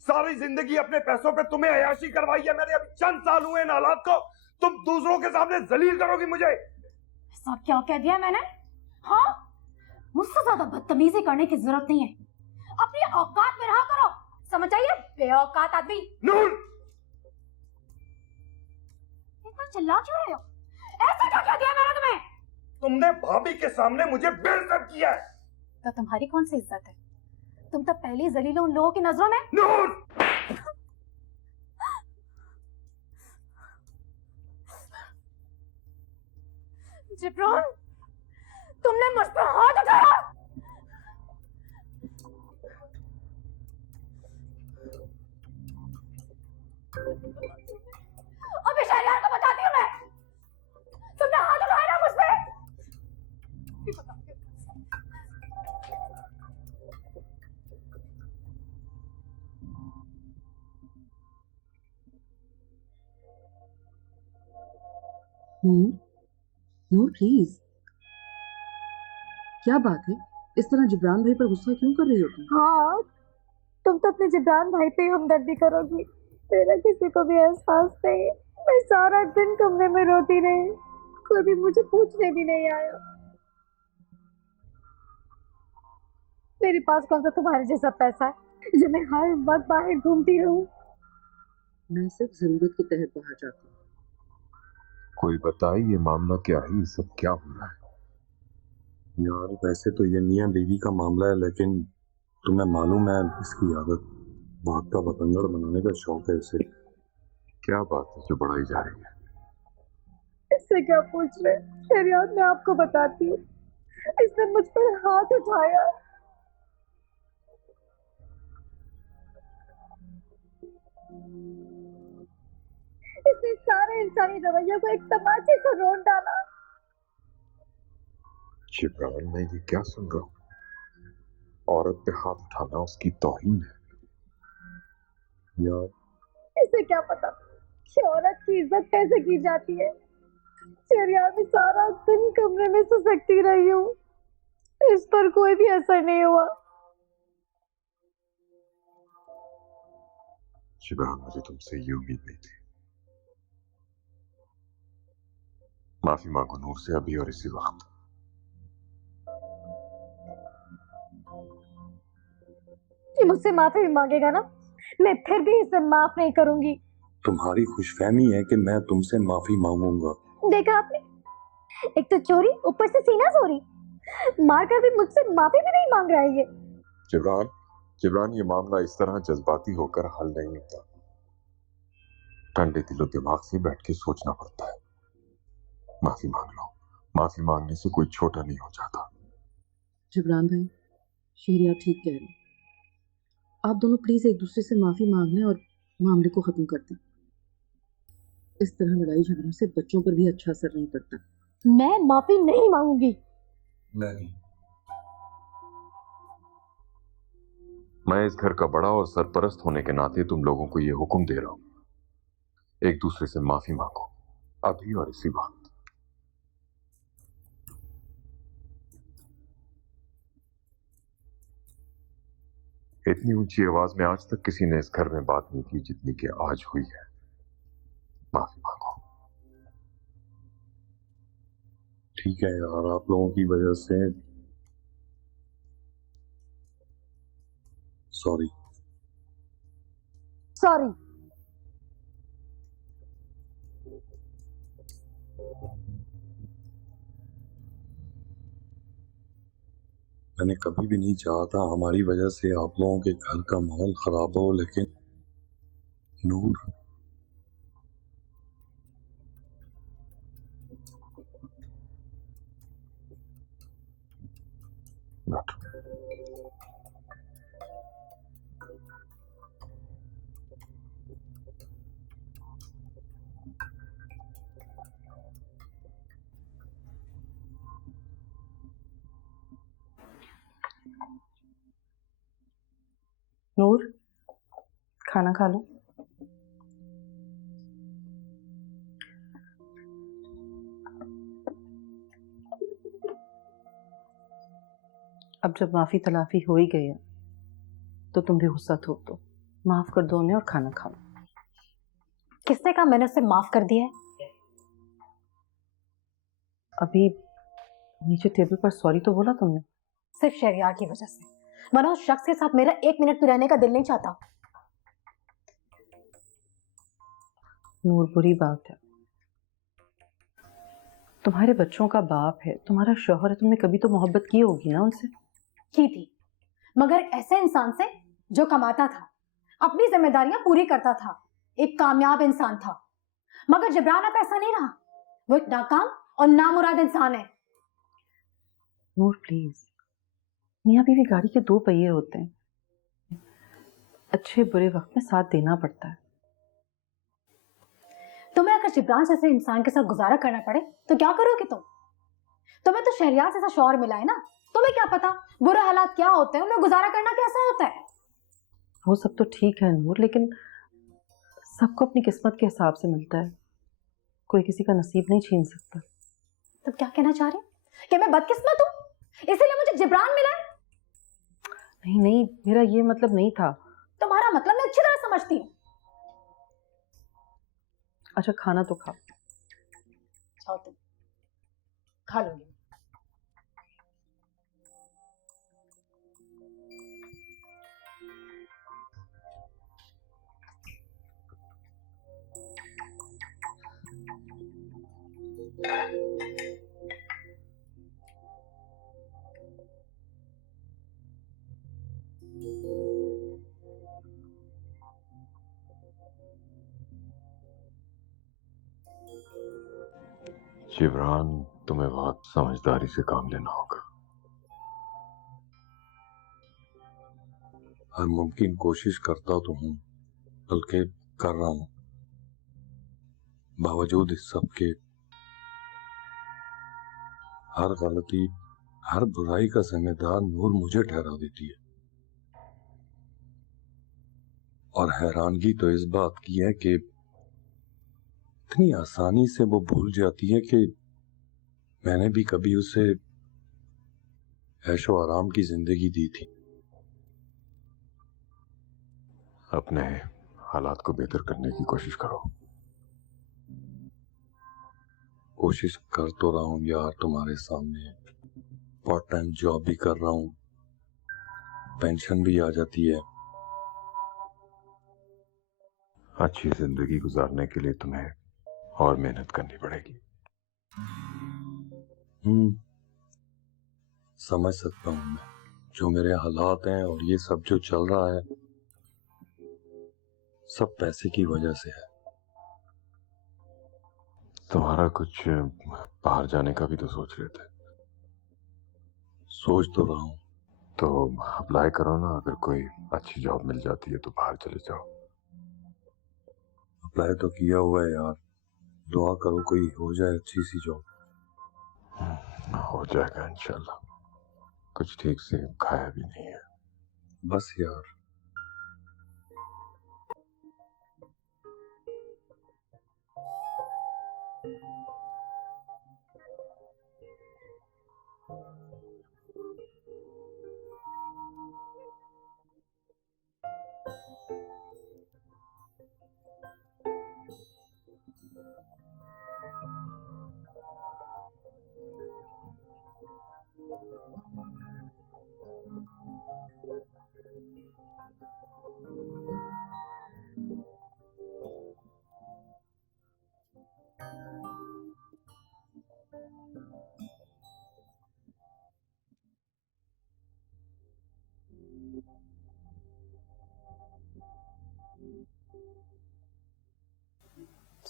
सारी जिंदगी अपने पैसों पे तुम्हें अयाशी करवाई है मैंने, अभी चंद साल हुए इन हालात को, तुम दूसरों के सामने जलील करोगी मुझे। ऐसा क्या कह दिया मैंने? हाँ, मुझसे ज्यादा बदतमीजी करने की जरूरत नहीं है। अपनी औकात में रहा करो, समझ आइए बेऔकात आदमी। नूर, इतना चिल्ला क्यों रहे हो? ऐसा क्या कह दिया मैंने तुम्हें? तुमने भाभी के सामने मुझे बेइज्जत किया है। तो तुम्हारी कौन सी इज्जत है? तुम तो पहली जलील हो उन लोगों की नजरों में। नूर! जिब्रान, तुमने मुझ पर हाथ उठाया। अभी शहरियार को बताती हूँ मैं। तुमने हाथ उठाया ना मुझ पे। नूर प्लीज, क्या बात है? इस तरह जिब्रान भाई पर गुस्सा क्यों कर रही हो तुम? हाँ, तुम तो अपने जिब्रान भाई पे हमदर्दी करोगी, मेरा किसी को भी एहसास नहीं। मैं सारा दिन कमरे में रोती रही, कोई भी मुझे पूछने भी नहीं आया। मेरे पास कौन सा तुम्हारे जैसा पैसा है जो मैं हर वक्त बाहर घूमती रहूं? मैं सिर्फ जरूरत के तहत बाहर जाती हूँ। कोई बताए ये मामला क्या है, ये सब क्या हो रहा है? यार वैसे तो ये मियां बीवी का मामला है, लेकिन तुम्हें मालूम है इसकी आदत बात का बतंगड़ बनाने का शौक है इसे। क्या बात है जो बढ़ाई जा रही है? इससे क्या पूछ रहे? शहरियार, मैं आपको बताती हूँ, इसने मुझ पर हाथ उठाया। इसने सारे इंसानी रवैयों को एक तमाचे से रोक डाला। जिब्रान, मैं ये क्या सुन रहा हूँ? औरत पे हाथ उठाना उसकी तौहीन है। यार इसे क्या पता कि औरत की इज्जत कैसे की जाती है। शहरियार, मैं सारा दिन कमरे में सुसकती रही हूँ, इस पर कोई भी असर नहीं हुआ। जिब्रान, मुझे तुमसे ये उम्मीद नहीं थी। माफी मांगो नूर से अभी और इसी वक्त। ये मुझसे माफी भी मांगेगा ना, मैं फिर भी इसे माफ नहीं करूंगी। तुम्हारी खुशफहमी है कि मैं तुमसे माफी मांगूंगा। देखा आपने, एक तो चोरी, ऊपर से सीना चोरी, मारकर भी मुझसे माफी भी नहीं मांग रहा है ये। जिब्रान, जिब्रान, ये मामला इस तरह जज्बाती होकर हल नहीं होता। ठंडे दिलो दिमाग से बैठ के सोचना पड़ता है। माफी मांग लो, माफी मांगने से कोई छोटा नहीं हो जाता। जिब्रान भाई, शहरियार ठीक कह रहे हैं। आप दोनों प्लीज एक दूसरे से माफी मांग लें और मामले को खत्म कर दें। इस तरह लड़ाई झगड़ों से बच्चों पर भी अच्छा असर नहीं पड़ता। मैं माफी नहीं मांगूंगी। नहीं, मैं इस घर का बड़ा और सरपरस्त होने के नाते तुम लोगों को ये हुक्म दे रहा हूं, एक दूसरे से माफी मांगो, अभी और इसी वक्त। इतनी ऊंची आवाज में आज तक किसी ने इस घर में बात नहीं की जितनी कि आज हुई है। माफी मांगो। ठीक है यार, आप लोगों की वजह से सॉरी। सॉरी। मैंने कभी भी नहीं चाहा था हमारी वजह से आप लोगों के घर का माहौल खराब हो, लेकिन नूर, नूर, खाना खा लो। अब जब माफी तलाफी हो ही गई है तो तुम भी गुस्सा थोप दो, माफ कर दो उन्हें और खाना खा लो। किसने कहा मैंने उसे माफ कर दिया है? अभी नीचे टेबल पर सॉरी तो बोला तुमने। सिर्फ शहरियार की वजह से, वरना उस शख्स के साथ मेरा 1 मिनट भी रहने का दिल नहीं चाहता। नूर, बुरी बात है, तुम्हारे बच्चों का बाप है, तुम्हारा शौहर है, तुमने कभी तो मोहब्बत की होगी ना उनसे। की थी, मगर ऐसे इंसान से जो कमाता था, अपनी जिम्मेदारियां पूरी करता था, एक कामयाब इंसान था। मगर जिब्रान अब ऐसा नहीं रहा, वो एक नाकाम और नामुराद इंसान है। नूर प्लीज, मियाँ बीवी गाड़ी के 2 पहिए होते हैं, अच्छे बुरे वक्त में साथ देना पड़ता है। तुम्हें अगर जिब्रान जैसे इंसान के साथ गुजारा करना पड़े तो क्या करोगे तुम? तुम्हें तो शहरियार जैसा शौहर मिला है ना, तुम्हें क्या पता बुरे हालात क्या होते हैं, उनमें गुजारा करना कैसा होता है। वो सब तो ठीक है नूर, लेकिन सबको अपनी किस्मत के हिसाब से मिलता है, कोई किसी का नसीब नहीं छीन सकता। तुम क्या कहना चाह रहे हो कि मैं बदकिस्मत हूँ इसीलिए मुझे जिब्रान मिला है? नहीं नहीं, मेरा ये मतलब नहीं था। तुम्हारा मतलब मैं अच्छी तरह समझती हूँ। अच्छा खाना तो खाओ। खाओ, तुम खा लूंगी। जिब्रान, तुम्हें बहुत समझदारी से काम लेना होगा। हर मुमकिन कोशिश करता तो हूँ, बल्कि कर रहा हूँ। बावजूद इस सब के हर गलती, हर बुराई का जिम्मेदार नूर मुझे ठहरा देती है। और हैरानगी तो इस बात की है कि इतनी आसानी से वो भूल जाती है कि मैंने भी कभी उसे ऐशो आराम की जिंदगी दी थी। अपने हालात को बेहतर करने की कोशिश करो। कोशिश कर तो रहा हूं यार, तुम्हारे सामने पार्ट टाइम जॉब भी कर रहा हूं, पेंशन भी आ जाती है। अच्छी जिंदगी गुजारने के लिए तुम्हें और मेहनत करनी पड़ेगी। समझ सकता हूं मैं जो मेरे हालात हैं, और ये सब जो चल रहा है सब पैसे की वजह से है। तुम्हारा कुछ बाहर जाने का भी तो सोच रहे थे। सोच तो रहा हूं। तो अप्लाई करो ना, अगर कोई अच्छी जॉब मिल जाती है तो बाहर चले जाओ। अप्लाई तो किया हुआ है यार, दुआ करो कोई हो जाए अच्छी सी जॉब। हो जाएगा इंशाल्लाह। कुछ ठीक से खाया भी नहीं है बस यार।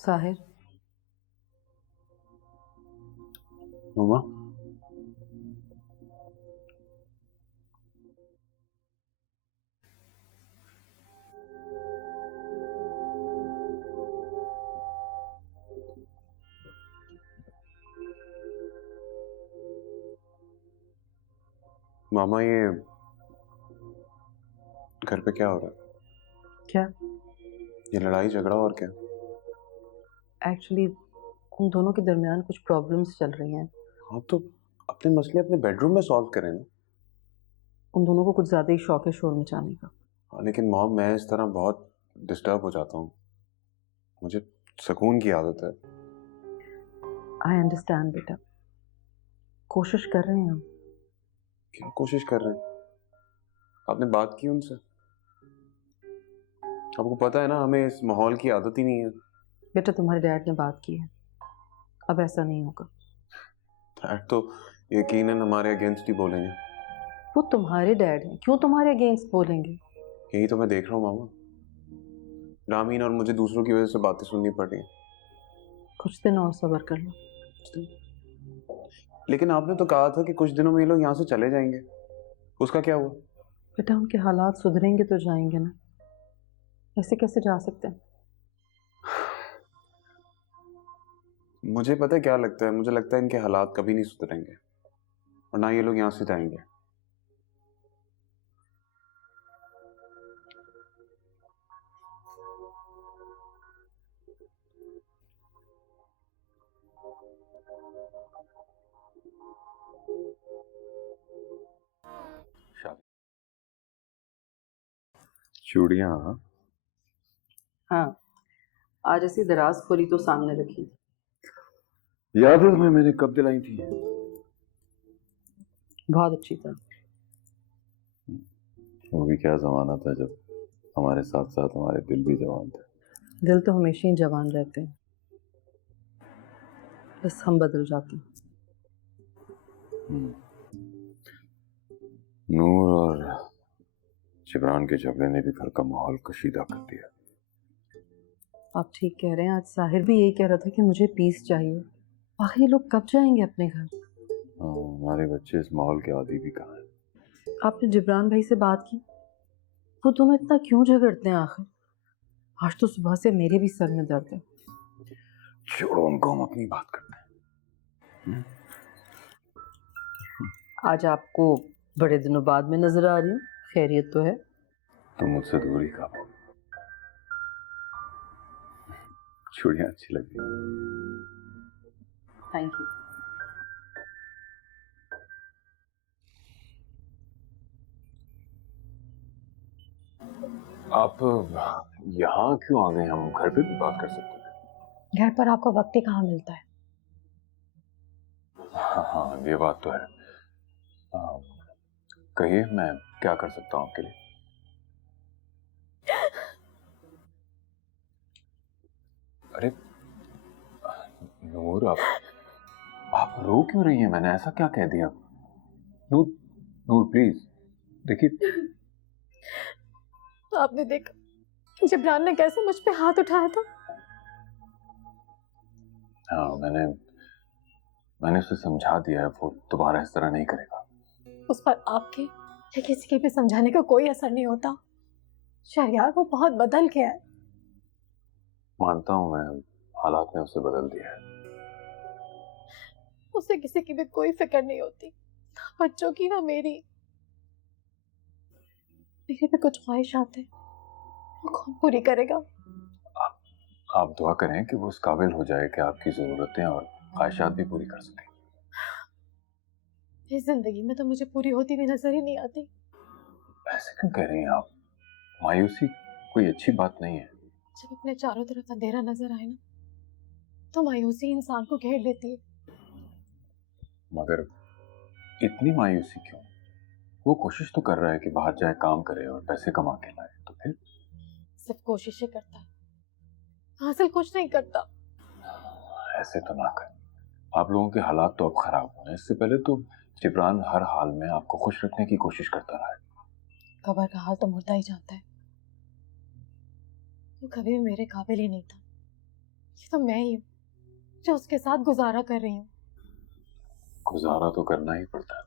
साहिर, मम्मा, मामा ये घर पे क्या हो रहा है? क्या? ये लड़ाई झगड़ा और क्या? एक्चुअली उन दोनों के दरमियान कुछ प्रॉब्लम्स चल रही हैं। हाँ तो अपने मसले अपने बेडरूम में सॉल्व करें ना। उन दोनों को कुछ ज़्यादा ही शौक है शोर मचाने का। हाँ, लेकिन मॉम मैं इस तरह बहुत डिस्टर्ब हो जाता हूँ, मुझे सुकून की आदत है। आई अंडरस्टैंड बेटा, कोशिश कर रहे हैं हम। क्या कोशिश कर रहे हैं? आपने बात की उनसे? आपको पता है ना हमें इस माहौल की आदत ही नहीं है। बेटा तुम्हारे डैड ने बात की है, अब ऐसा नहीं होगा। डैड तो यकीनन हमारे अगेंस्ट ही बोलेंगे। वो तुम्हारे डैड हैं, क्यों तुम्हारे अगेंस्ट बोलेंगे? यही तो मैं देख रहा हूँ मामा, रामीन और मुझे दूसरों की वजह से बातें सुननी पड़ रही हैं। कुछ दिन और सब्र कर लो। लेकिन आपने तो कहा था कि कुछ दिनों में ये लोग यहाँ से चले जाएंगे, उसका क्या हुआ? बेटा उनके हालात सुधरेंगे तो जाएंगे ना, ऐसे कैसे जा सकते हैं? मुझे पता है क्या लगता है, मुझे लगता है इनके हालात कभी नहीं सुधरेंगे और ना ये लोग यहाँ से जाएंगे। चूड़ियाँ? हाँ, आज ऐसी दराज खोली तो सामने रखी। याद है तुम्हें मैंने कब दिलाई थी? बहुत अच्छी तरह। वो भी क्या जमाना था जब हमारे साथ साथ हमारे दिल भी जवान थे। दिल तो हमेशा ही जवान रहते हैं, बस हम बदल जाते हैं। नूर और जिब्रान के झगड़े ने भी घर का माहौल कशीदा कर दिया। आप ठीक कह रहे हैं, आज साहिर भी यही कह रहा था कि मुझे पीस चाहिए। आखिर ये लोग कब जाएंगे अपने घर? हमारे बच्चे इस माहौल के आदी भी कहाँ हैं। आपने जिब्रान भाई से बात की? वो दोनों इतना क्यों झगड़ते हैं आखिर? आज तो सुबह से मेरे भी सर में दर्द है। छोड़ो उनको, हम अपनी बात करते हैं। आज आपको बड़े दिनों बाद में नजर आ रही हूँ, खैरियत तो है? तुम मुझसे दूर ही खा पाओ। चूड़ियाँ अच्छी लग रही हैं। Thank you. आप यहाँ क्यों आ गए? हम घर पे भी बात कर सकते हैं। घर पर आपको वक्त ही कहाँ मिलता है? हाँ ये बात तो है। कहिए मैं क्या कर सकता हूँ आपके लिए? अरे नूर, आप रो क्यों रही हैं? मैंने ऐसा क्या कह दिया? नूर, नूर प्लीज देखिए। तो आपने देखा जिब्रान ने कैसे मुझ पे हाथ उठाया था? हाँ मैंने उसे समझा दिया है, वो दोबारा इस तरह नहीं करेगा। उस पर आपके या किसी के भी समझाने का कोई असर नहीं होता। शहरयार वो बहुत बदल गया है। मानता हूँ मैं, हालात ने उसे बदल दिया है। उसे किसी की भी कोई फिक्र नहीं होती, ना बच्चों की ना मेरी। मेरे भी कुछ ख्वाहिशात हैं, वो कौन पूरी करेगा? आप दुआ करें कि वो उस काबिल हो जाए कि आपकी जरूरतें और ख्वाहिशात भी पूरी कर सके। इस जिंदगी में तो मुझे पूरी होती भी नजर ही नहीं आती। ऐसे क्यों कह रही हैं आप? मायूसी कोई अच्छी बात नहीं है। जब अपने चारों तरफ अंधेरा नजर आए ना, तो मायूसी इंसान को घेर लेती है। मगर इतनी मायूसी क्यों? वो कोशिश तो कर रहा है कि बाहर जाए, काम करे और पैसे कमा के लाए, तो फिर? सिर्फ कोशिश ही करता है, हासिल कुछ नहीं करता। ऐसे तो ना करें। आप लोगों के हालात तो अब खराब हुए हैं। इससे पहले तो जिब्रान हर हाल में आपको खुश रखने की कोशिश करता रहा है। कबर का हाल तो मुर्दा ही जानता है। वो कभी भी मेरे काबिल ही नहीं था। ये तो मैं ही हूँ जो उसके साथ गुजारा कर रही हूँ। गुजारा तो करना ही पड़ता है।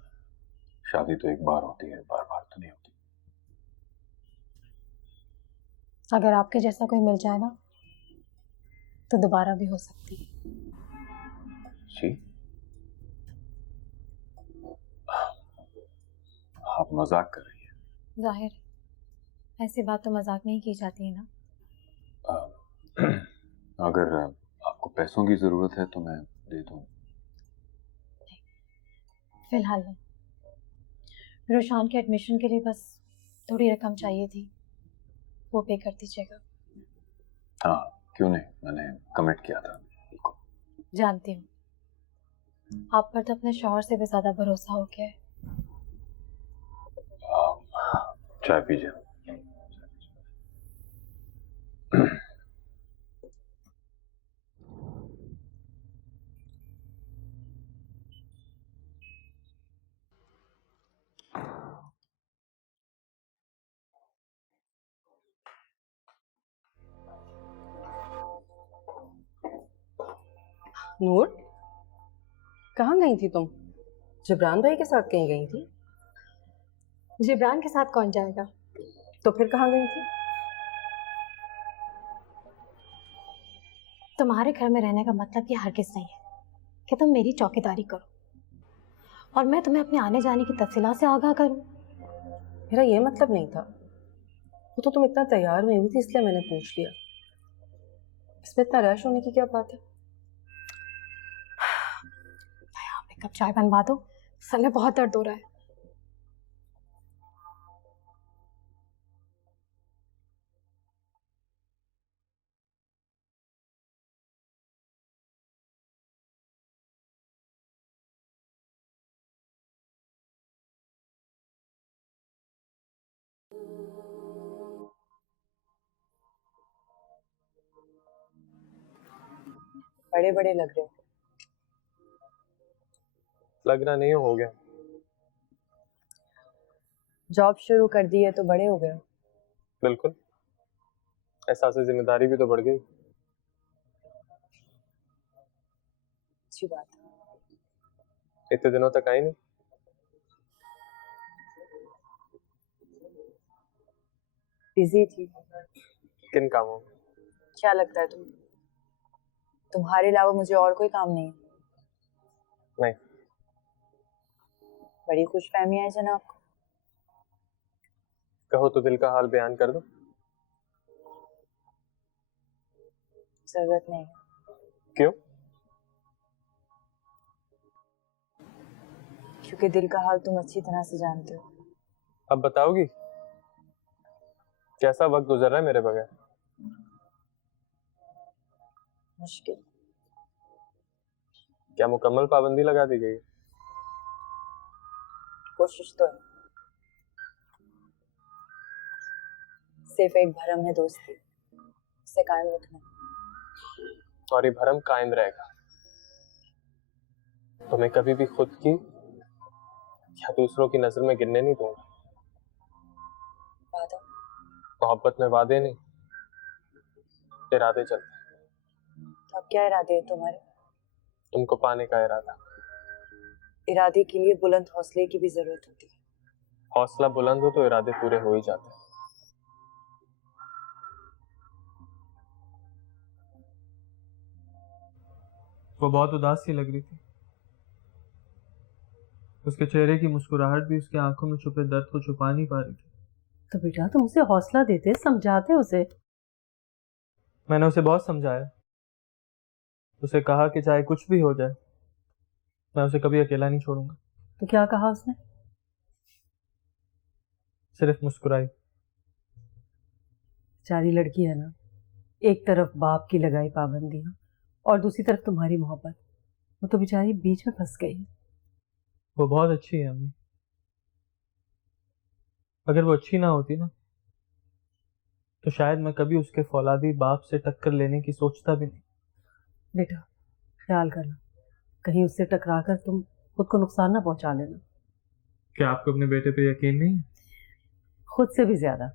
शादी तो एक बार होती है, बार बार तो नहीं होती। अगर आपके जैसा कोई मिल जाए ना तो दोबारा भी हो सकती है। जी, आप मजाक कर रही हैं। जाहिर है, ऐसी बात तो मजाक में ही की जाती है ना। अगर आपको पैसों की जरूरत है तो मैं दे दूं। फिलहाल नहीं, रोशान के एडमिशन के लिए बस थोड़ी रकम चाहिए थी, वो पे कर दीजिएगा। हाँ क्यों नहीं, मैंने कमिट किया था। जानती हूँ, आप पर तो अपने शौहर से भी ज्यादा भरोसा हो गया है। चाय पीजिए। नूर, कहाँ गई थी तुम? जिब्रान भाई के साथ कहीं गई थी? जिब्रान के साथ कौन जाएगा? तो फिर कहाँ गई थी? तुम्हारे घर में रहने का मतलब ये हरगिज नहीं है कि तुम मेरी चौकीदारी करो और मैं तुम्हें अपने आने जाने की तफसीलात से आगाह करूं। मेरा ये मतलब नहीं था, वो तो तुम इतना तैयार हुई हुई थी इसलिए मैंने पूछ लिया। इसमें इतना रश होने की क्या बात है? आप एक कप चाय बनवा दो, सर में बहुत दर्द हो रहा है। बड़े बड़े लग रहे हो। लगना नहीं हो गया। जॉब शुरू कर दी है तो बड़े हो गए। बिल्कुल, एहसास जिम्मेदारी भी तो बढ़ गई। अच्छी बात है। इतने दिनों तक आई नहीं। बिजी थी। किन कामों में? क्या लगता है तुम्हारे अलावा मुझे और कोई काम नहीं? नहीं। बड़ी खुशफहमी है जनाब को। कहो तो दिल का हाल बयान कर दो। जरूरत नहीं। क्यों? क्योंकि दिल का हाल तुम अच्छी तरह से जानते हो। अब बताओगी कैसा वक्त गुजर रहा है मेरे बगैर? मुश्किल। क्या मुकम्मल पाबंदी लगा दी गई? कोशिश तो है। सिर्फ एक भरम है दोस्ती, उसे कायम रखना। और ये भरम कायम रहेगा। तुम्हें कभी भी खुद की या दूसरों की नजर में गिरने नहीं दूंगा। वादा? मोहब्बत में वादे नहीं, इरादे चलते। तो अब क्या इरादे है तुम्हारे? तुमको पाने का इरादा। इरादे के लिए बुलंद हौसले की भी जरूरत होती है। हौसला बुलंद हो तो इरादे पूरे हो ही जाते हैं। वो बहुत उदास सी लग रही थी। उसके चेहरे की मुस्कुराहट भी उसकी आंखों में छुपे दर्द को छुपा नहीं पा रही थी। तो बेटा तुम उसे हौसला देते, समझाते उसे। मैंने उसे बहुत समझाया, उसे कहा कि चाहे कुछ भी हो जाए मैं उसे कभी अकेला नहीं छोड़ूंगा। तो क्या कहा उसने? सिर्फ मुस्कुराई। बेचारी लड़की है ना, एक तरफ बाप की लगाई पाबंदियां और दूसरी तरफ तुम्हारी मोहब्बत, वो तो बेचारी बीच में फंस गई है। वो बहुत अच्छी है अम्मी। अगर वो अच्छी ना होती ना तो शायद मैं कभी उसके फौलादी बाप से टक्कर लेने की सोचता भी नहीं। बेटा ख्याल करना, कहीं उससे टकरा कर तुम खुद को नुकसान ना पहुंचा लेना। क्या आपको अपने बेटे पे यकीन नहीं है? खुद से भी ज्यादा।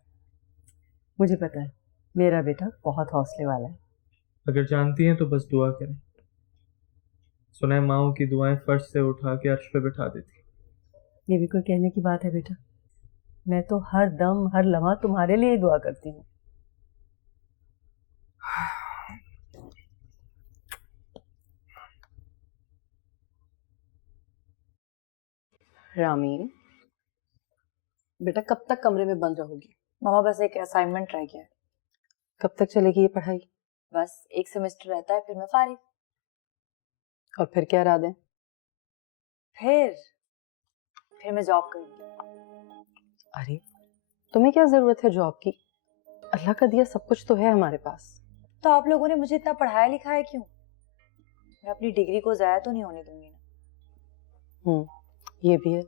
मुझे पता है मेरा बेटा बहुत हौसले वाला है। अगर जानती हैं तो बस दुआ करें। सुना है माओ की दुआएं फर्श से उठा के अर्श पे बिठा देती। ये भी कोई कहने की बात है बेटा? मैं तो हर दम हर लम्हा तुम्हारे लिए ही दुआ करती हूँ। रामीन, बेटा कब तक कमरे में बंद रहोगी? मामा बस एक असाइनमेंट रह गया है। कब तक चलेगी ये पढ़ाई? बस एक सेमेस्टर रहता है, फिर मैं फारिग। और फिर क्या इरादे? फिर मैं जॉब करूंगी। अरे तुम्हें क्या जरूरत है जॉब की? अल्लाह का दिया सब कुछ तो है हमारे पास। तो आप लोगों ने मुझे इतना पढ़ाया लिखाया क्यों? मैं अपनी डिग्री को जाया तो नहीं होने दूंगी ना। ये भी है।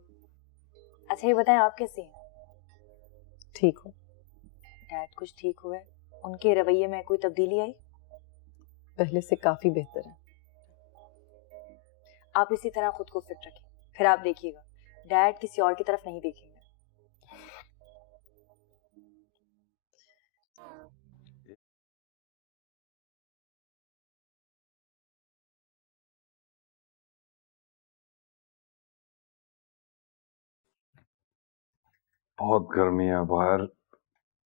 अच्छा ये बताएं, आप कैसे हैं? ठीक हो। डैड कुछ ठीक हुए? उनके रवैये में कोई तब्दीली आई? पहले से काफी बेहतर है। आप इसी तरह खुद को फिट रखें, फिर आप देखिएगा डैड किसी और की तरफ नहीं देखेंगे। बहुत गर्मी है बाहर,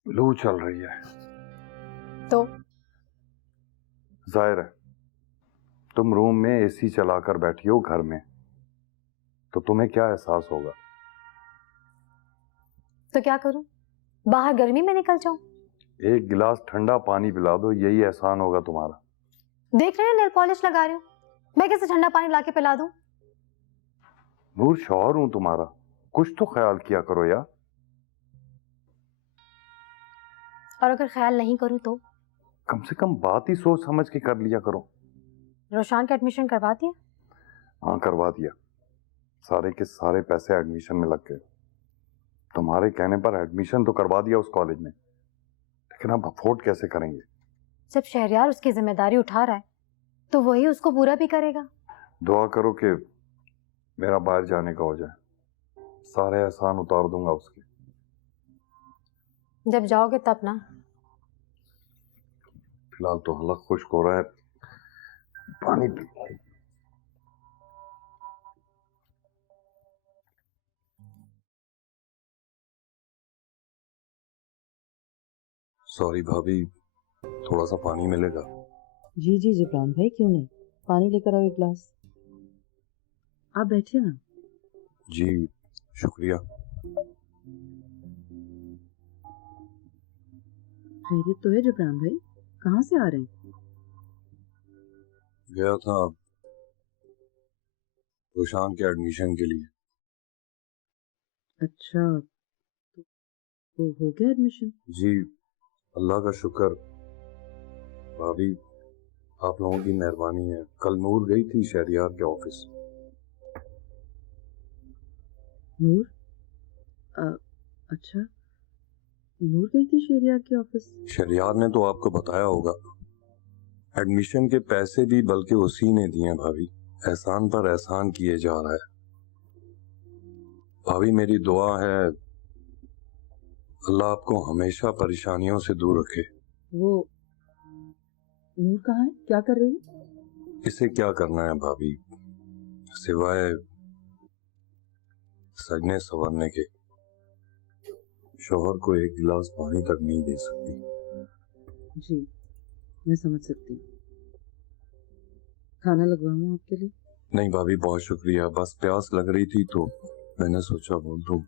लू चल रही है। तो जाहिर है तुम रूम में एसी चलाकर बैठी हो घर में, तो तुम्हें क्या एहसास होगा? तो क्या करूं? बाहर गर्मी में निकल जाऊं? एक गिलास ठंडा पानी पिला दो, यही एहसान होगा तुम्हारा। देख रहे हैं नेल पॉलिश लगा रही हूं, मैं कैसे ठंडा पानी लाके पिला दूं? नूर, शौहर हूं तुम्हारा, कुछ तो ख्याल किया करो यार। और अगर ख्याल नहीं करूं तो? कम से कम बात ही सोच समझ के कर लिया करो। रोशान का एडमिशन करवा दिया? हाँ करवा दिया, सारे के सारे पैसे एडमिशन में लग गए। तुम्हारे कहने पर एडमिशन तो करवा दिया उस कॉलेज में, लेकिन अब अफोर्ड कैसे करेंगे? जब शहरयार उसकी जिम्मेदारी उठा रहा है तो वही उसको पूरा भी करेगा। दुआ करो कि मेरा बाहर जाने का हो जाए, सारे एहसान उतार दूंगा उसके। जब जाओगे तब ना। फिलहाल तो हलक खुश्क हो रहा है, पानी पी। सॉरी भाभी, थोड़ा सा पानी मिलेगा? जी जी जिब्रान भाई, क्यों नहीं, पानी लेकर आओ एक गिलास। आप बैठिए ना। जी शुक्रिया। खैरियत तो है जिब्रान भाई? कहाँ से आ रहे हैं? गया था रोशान के एडमिशन के लिए। अच्छा, तो हो गया एडमिशन? जी अल्लाह का शुक्र। भाभी आप लोगों की मेहरबानी है। कल नूर गई थी शहरियार के ऑफिस। नूर? अच्छा, नूर गई थी शहरियार के ऑफिस? शहरियार ने तो आपको बताया होगा, एडमिशन के पैसे भी बल्कि उसी ने दिए भाभी। एहसान पर एहसान किए जा रहा है। भाभी मेरी दुआ है अल्लाह आपको हमेशा परेशानियों से दूर रखे। वो नूर कहाँ है, क्या कर रही है? इसे क्या करना है भाभी, सिवाय सजने संवरने के। शौहर को एक गिलास पानी तक नहीं दे सकती। जी मैं समझ सकती हूँ। खाना लगवाऊँ आपके लिए? नहीं भाभी बहुत शुक्रिया, बस प्यास लग रही थी तो मैंने सोचा बोल दूं।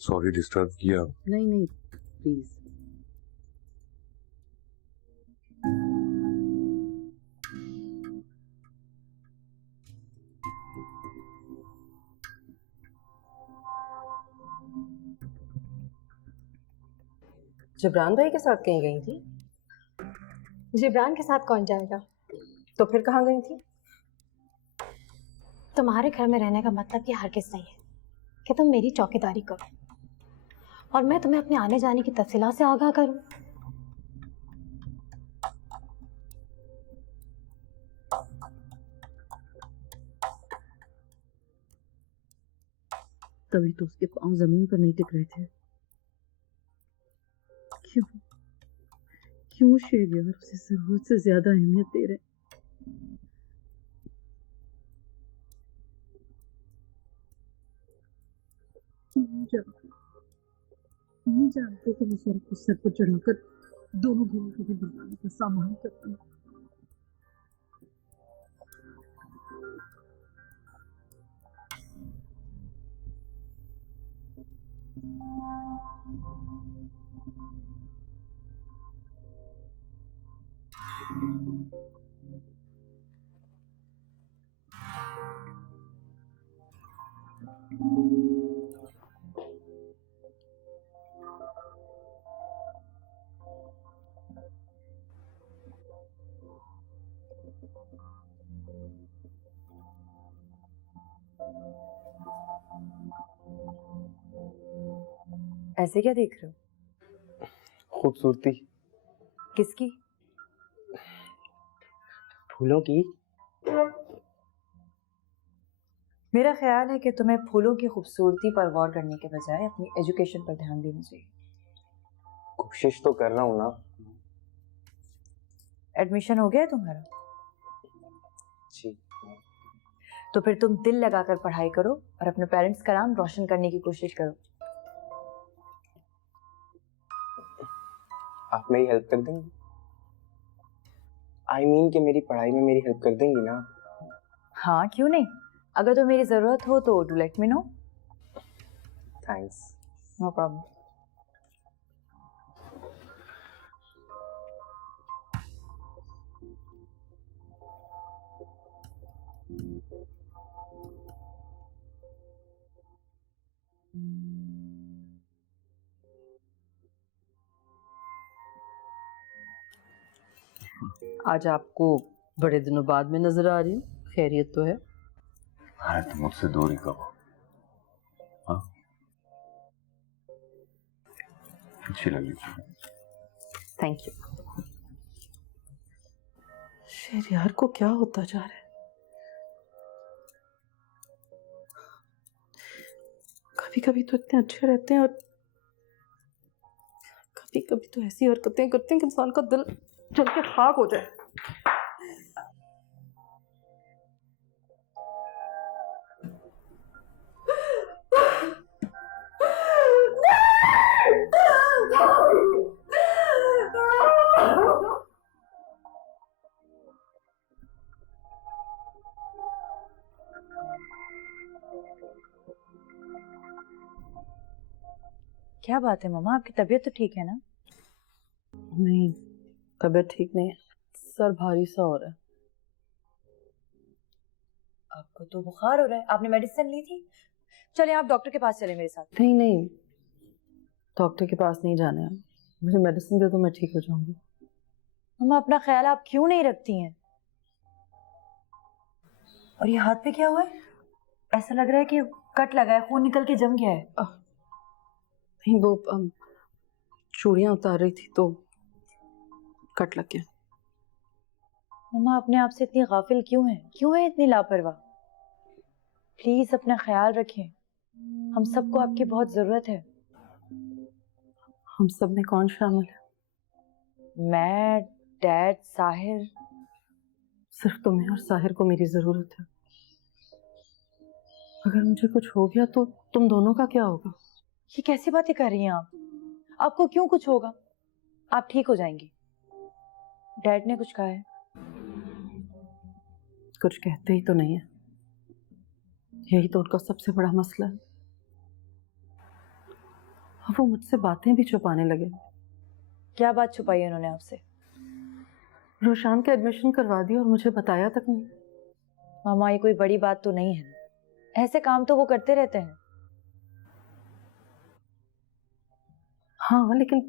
सॉरी डिस्टर्ब किया। नहीं नहीं प्लीज। जिब्रान भाई के साथ कहीं गई थी? जिब्रान के साथ कौन जाएगा? तो फिर कहाँ गई थी? तुम्हारे घर में रहने का मतलब ये हरगिज़ नहीं है कि तुम मेरी चौकीदारी करो और मैं तुम्हें अपने आने जाने की तफसीलात से आगाह करूं। तभी तो उसके पांव जमीन पर नहीं टिक रहे थे। क्यों क्यों शेर यार उसे जरूरत से ज्यादा अहमियत दे रहे हैं? नहीं जानते कि मुशर्रफ को सर पर चढ़ाकर दोनों घरों को भी बनाने का सामान करता। ऐसे क्या देख रहे हो? खूबसूरती। किसकी? फूलों की। मेरा ख्याल है कि तुम्हें फूलों की खूबसूरती पर गौर करने के बजाय अपनी एजुकेशन पर ध्यान देना चाहिए। कोशिश तो कर रहा हूँ ना। एडमिशन हो गया है तुम्हारा? जी। तो फिर तुम दिल लगाकर पढ़ाई करो और अपने पेरेंट्स का नाम रोशन करने की कोशिश करो। आप मेरी हेल्प कर देंगी? I mean कि मेरी पढ़ाई में मेरी हेल्प कर देंगी ना? हाँ, क्यों नहीं। अगर तो मेरी जरूरत हो तो do let me know. Thanks. No problem. आज आपको बड़े दिनों बाद में नजर आ रही हूँ, खैरियत तो है? हाँ, तो मुझसे दूरी कब? हाँ, अच्छी लगी। Thank you. शहरयार को क्या होता जा रहा है? कभी कभी तो इतने अच्छे रहते हैं और कभी कभी तो ऐसी हरकतें करते हैं कि इंसान का दिल जल के खाक हो जाए। क्या बात है मम्मा, आपकी तबीयत तो ठीक है ना? नहीं, तबीयत ठीक नहीं है, सर भारी सा हो रहा है। आपको तो बुखार हो रहा है, आपने मेडिसिन ली थी? चलिए आप डॉक्टर के पास चले मेरे साथ। नहीं नहीं, डॉक्टर के पास नहीं जाना है, मुझे मेडिसिन दे दो, मैं ठीक हो जाऊंगी। मम्मा अपना ख्याल आप क्यों नहीं रखती हैं? और ये हाथ पे क्या हुआ है? ऐसा लग रहा है कि कट लगा है, खून निकल के जम गया है। नहीं, वो चूड़ियां उतार रही थी तो कट लग गया। मम्मा अपने आप से इतनी गाफिल क्यों है? क्यों है इतनी लापरवाह? प्लीज अपना ख्याल रखें, हम सबको आपकी बहुत जरूरत है। हम सब में कौन शामिल है? मैं, डैड, साहिर। सिर्फ तुम्हें और साहिर को मेरी जरूरत है। अगर मुझे कुछ हो गया तो तुम दोनों का क्या होगा? ये कैसी बातें कर रही हैं आप? आपको क्यों कुछ होगा? आप ठीक हो जाएंगी। डैड ने कुछ कहा है? कुछ कहते ही तो नहीं है, यही तो उनका सबसे बड़ा मसला है। अब वो मुझसे बातें भी छुपाने लगे। क्या बात छुपाई है उन्होंने आपसे? रोशान का एडमिशन करवा दिया और मुझे बताया तक नहीं। मामा ये कोई बड़ी बात तो नहीं है, ऐसे काम तो वो करते रहते हैं। हाँ, लेकिन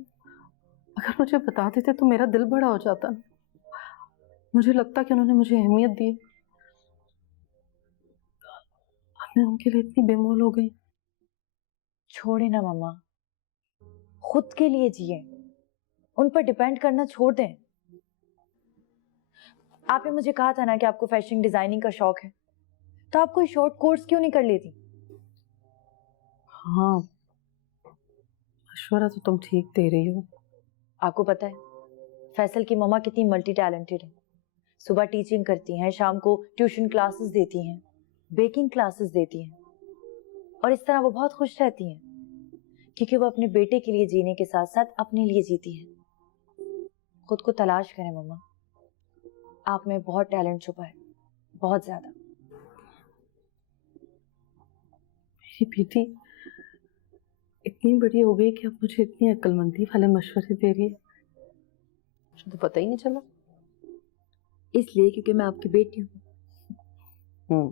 अगर मुझे बता देते तो मेरा दिल बड़ा हो जाता। मुझे लगता कि उन्होंने मुझे अहमियत दी, मैं उनके लिए इतनी बेमोल हो गई। छोड़े ना मामा, खुद के लिए जिए, उन पर डिपेंड करना छोड़ दें। आपने मुझे कहा था ना कि आपको फैशन डिजाइनिंग का शौक है, तो आप कोई शॉर्ट कोर्स क्यों नहीं कर लेती? हाँ, मशवरा तो तुम ठीक दे रही हो। आपको पता है फैसल की मम्मा कितनी मल्टी टैलेंटेड है। सुबह टीचिंग करती हैं, शाम को ट्यूशन क्लासेस देती हैं, बेकिंग क्लासेस देती हैं, और इस तरह वो बहुत खुश रहती हैं क्योंकि वो अपने बेटे के लिए जीने के साथ साथ अपने लिए जीती हैं। खुद को तलाश करें मम्मा, आप में बहुत टैलेंट छुपा है, बहुत ज्यादा। मेरी बेटी इतनी बड़ी हो गई कि अब मुझे इतनी अक्लमंदी वाले मशवरे दे रही है, मुझे तो पता ही नहीं चला। इसलिए क्योंकि मैं आपकी बेटी हूँ।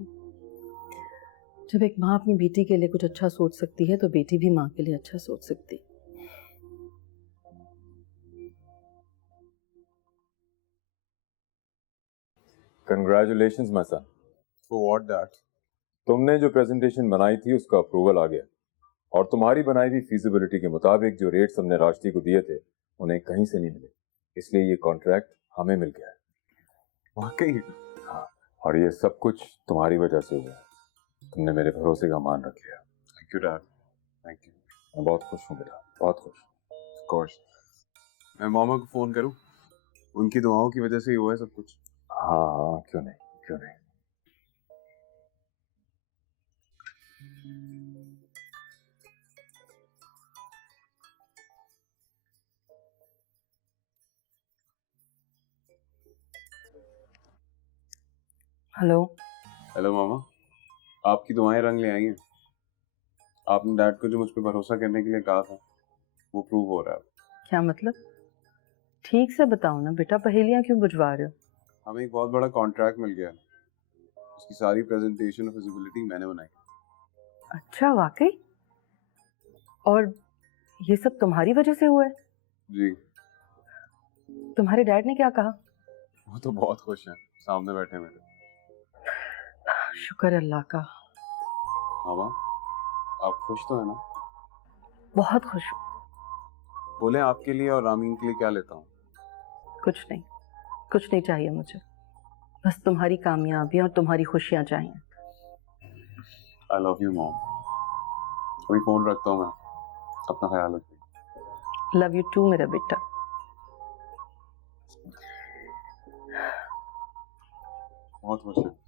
जब एक माँ अपनी बेटी के लिए कुछ अच्छा सोच सकती है तो बेटी भी माँ के लिए अच्छा सोच सकती है। Congratulations my son. For what that? तुमने जो प्रेजेंटेशन बनाई थी उसका अप्रूवल आ गया, और तुम्हारी बनाई हुई फीजिबिलिटी के मुताबिक जो रेट्स हमने राष्ट्रीय को दिए थे उन्हें कहीं से नहीं मिले, इसलिए ये कॉन्ट्रैक्ट हमें मिल गया है। वाकई? हाँ, और ये सब कुछ तुम्हारी वजह से हुआ है। तुमने मेरे भरोसे का मान रख लिया। Thank you dad, thank you. मैं बहुत खुश हूँ बेटा, बहुत खुश। Of course. मैं मामा को फोन करूं? उनकी दुआओं की वजह से ही हुआ है सब कुछ। हाँ हाँ, क्यों नहीं, क्यों नहीं। हेलो। हेलो मामा, आपकी दुआएं रंग ले आई हैं। आपने डैड को जो मुझ पर भरोसा करने के लिए कहा था वो प्रूव हो रहा है। क्या मतलब? ठीक से बताओ ना बेटा, पहेलियां क्यों बुझवा रहे हो? हमें एक बहुत बड़ा कॉन्ट्रैक्ट मिल गया है। उसकी सारी प्रेजेंटेशन और फिजिबिलिटी मैंने बनाई। अच्छा, वाकई? और ये सब तुम्हारी वजह से हुआ है? जी। तुम्हारे डैड ने क्या कहा? वो तो बहुत खुश हैं, सामने बैठे मेरे। शुक्र अल्लाह का। मामा, आप खुश तो है ना? बहुत खुश हूँ। बोले आपके लिए और रामीन के लिए क्या लेता हूँ? कुछ नहीं, कुछ नहीं चाहिए मुझे, बस तुम्हारी कामयाबी और तुम्हारी खुशियाँ चाहिए। I love you mom. कोई फोन रखता हूँ मैं, अपना ख्याल रखिए। लव यू टू मेरा बेटा। बहुत खुश है।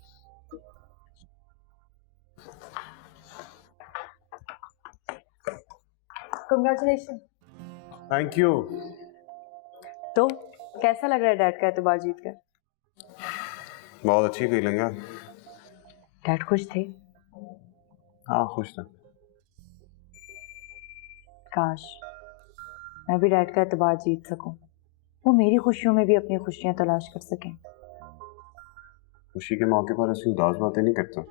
कंग्रेचुलेशन। Thank you. तो कैसा लग रहा है डैड का एतबार जीत कर? बहुत अच्छी फीलिंग है। डैड खुश थे? हाँ, खुश थे। काश मैं भी डैड का एतबार जीत सकूं, वो मेरी खुशियों में भी अपनी खुशियां तलाश कर सकें। खुशी के मौके पर ऐसी उदास बातें नहीं करता,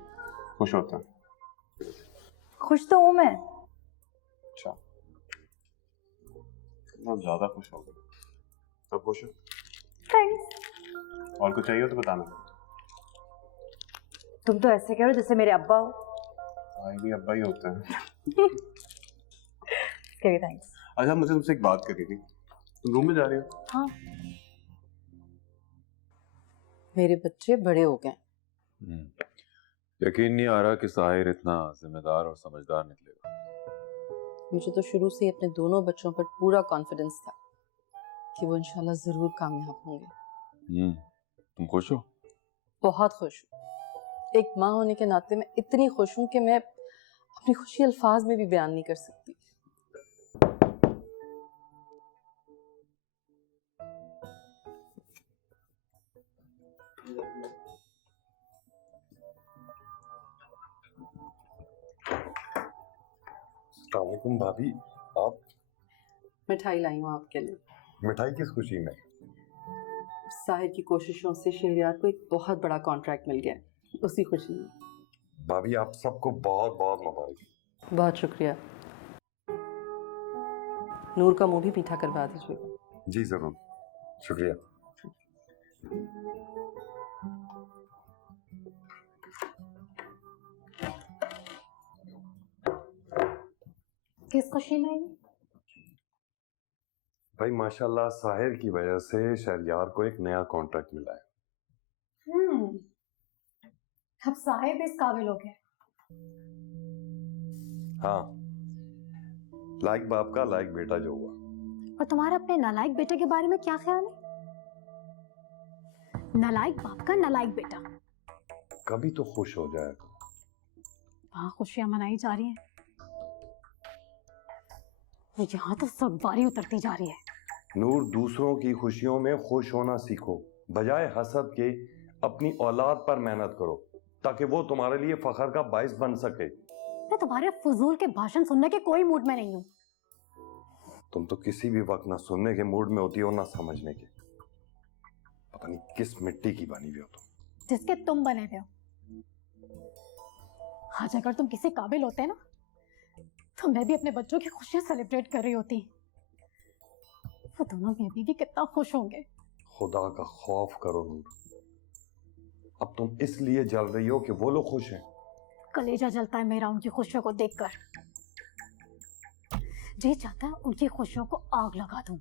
खुश होता। खुश तो हूं मैं। अच्छा, बहुत ज्यादा खुश हो गई। सब खुश हो? थैंक्स। और कुछ चाहिए तो बताना। तुम तो ऐसे कह रहे हो जैसे मेरे अब्बा हो। भाई भी अब्बा ही होते हैं। थैंक्स। अच्छा, मुझे तुमसे एक बात करनी थी। तुम रूम में जा रही हो? हाँ। मेरे बच्चे बड़े हो गए। यकीन नहीं आ रहा कि साहिर इतना जिम्मेदार और समझदार निकलेगा। मुझे तो शुरू से ही अपने दोनों बच्चों पर पूरा कॉन्फिडेंस था कि वो इंशाल्लाह जरूर कामयाब होंगे। तुम खुश हो? बहुत खुश हूँ। एक माँ होने के नाते मैं इतनी खुश हूँ कि मैं अपनी खुशी अल्फाज में भी बयान नहीं कर सकती। अस्सलामुअलैकुम भाभी, आप? मिठाई लाई हूँ आपके लिए। मिठाई किस खुशी में? साहिर की कोशिशों से शहरियार को एक बहुत बड़ा कॉन्ट्रैक्ट मिल गया है, उसी खुशी में। भाभी आप सबको बहुत बहुत मुबारक। बहुत शुक्रिया। नूर का मुंह भी मीठा करवा दीजिएगा। जी जरूर, शुक्रिया। किस खुशी में? भाई माशाल्लाह साहिर की वजह से शहरियार को एक नया कॉन्ट्रैक्ट मिला है। अब साहिब इस काबिल हो गए। हाँ, लाइक बाप का लाइक बेटा जो हुआ। और तुम्हारा अपने नालायक बेटे के बारे में क्या ख्याल है? नालायक बाप का नालायक बेटा। कभी तो खुश हो जाए। वहाँ खुशियां मनाई जा रही हैं, यहाँ तो सब बारी उतरती जा रही है। नूर, दूसरों की खुशियों में खुश होना सीखो, बजाय हसद के अपनी औलाद पर मेहनत करो ताकि वो तुम्हारे लिए फख्र का बाइस बन सके। मैं तुम्हारे फजूल के भाषण सुनने के कोई मूड में नहीं हूँ। तुम तो किसी भी वक्त ना सुनने के मूड में होती हो ना समझने के। पता नहीं किस मिट्टी की बनी हुई हो तुम। जिसके तुम बने हुए हो। आज अगर तुम किसी काबिल होते ना तो मैं भी अपने बच्चों की खुशियां सेलिब्रेट कर रही होती। वो दोनों बेबी भी कितना खुश होंगे। खुदा का खौफ करो नूर, अब तुम इसलिए जल रही हो कि वो लोग खुश हैं। कलेजा जलता है मेरा उनकी खुशियों को देखकर। जी चाहता है उनकी खुशियों को आग लगा दूं।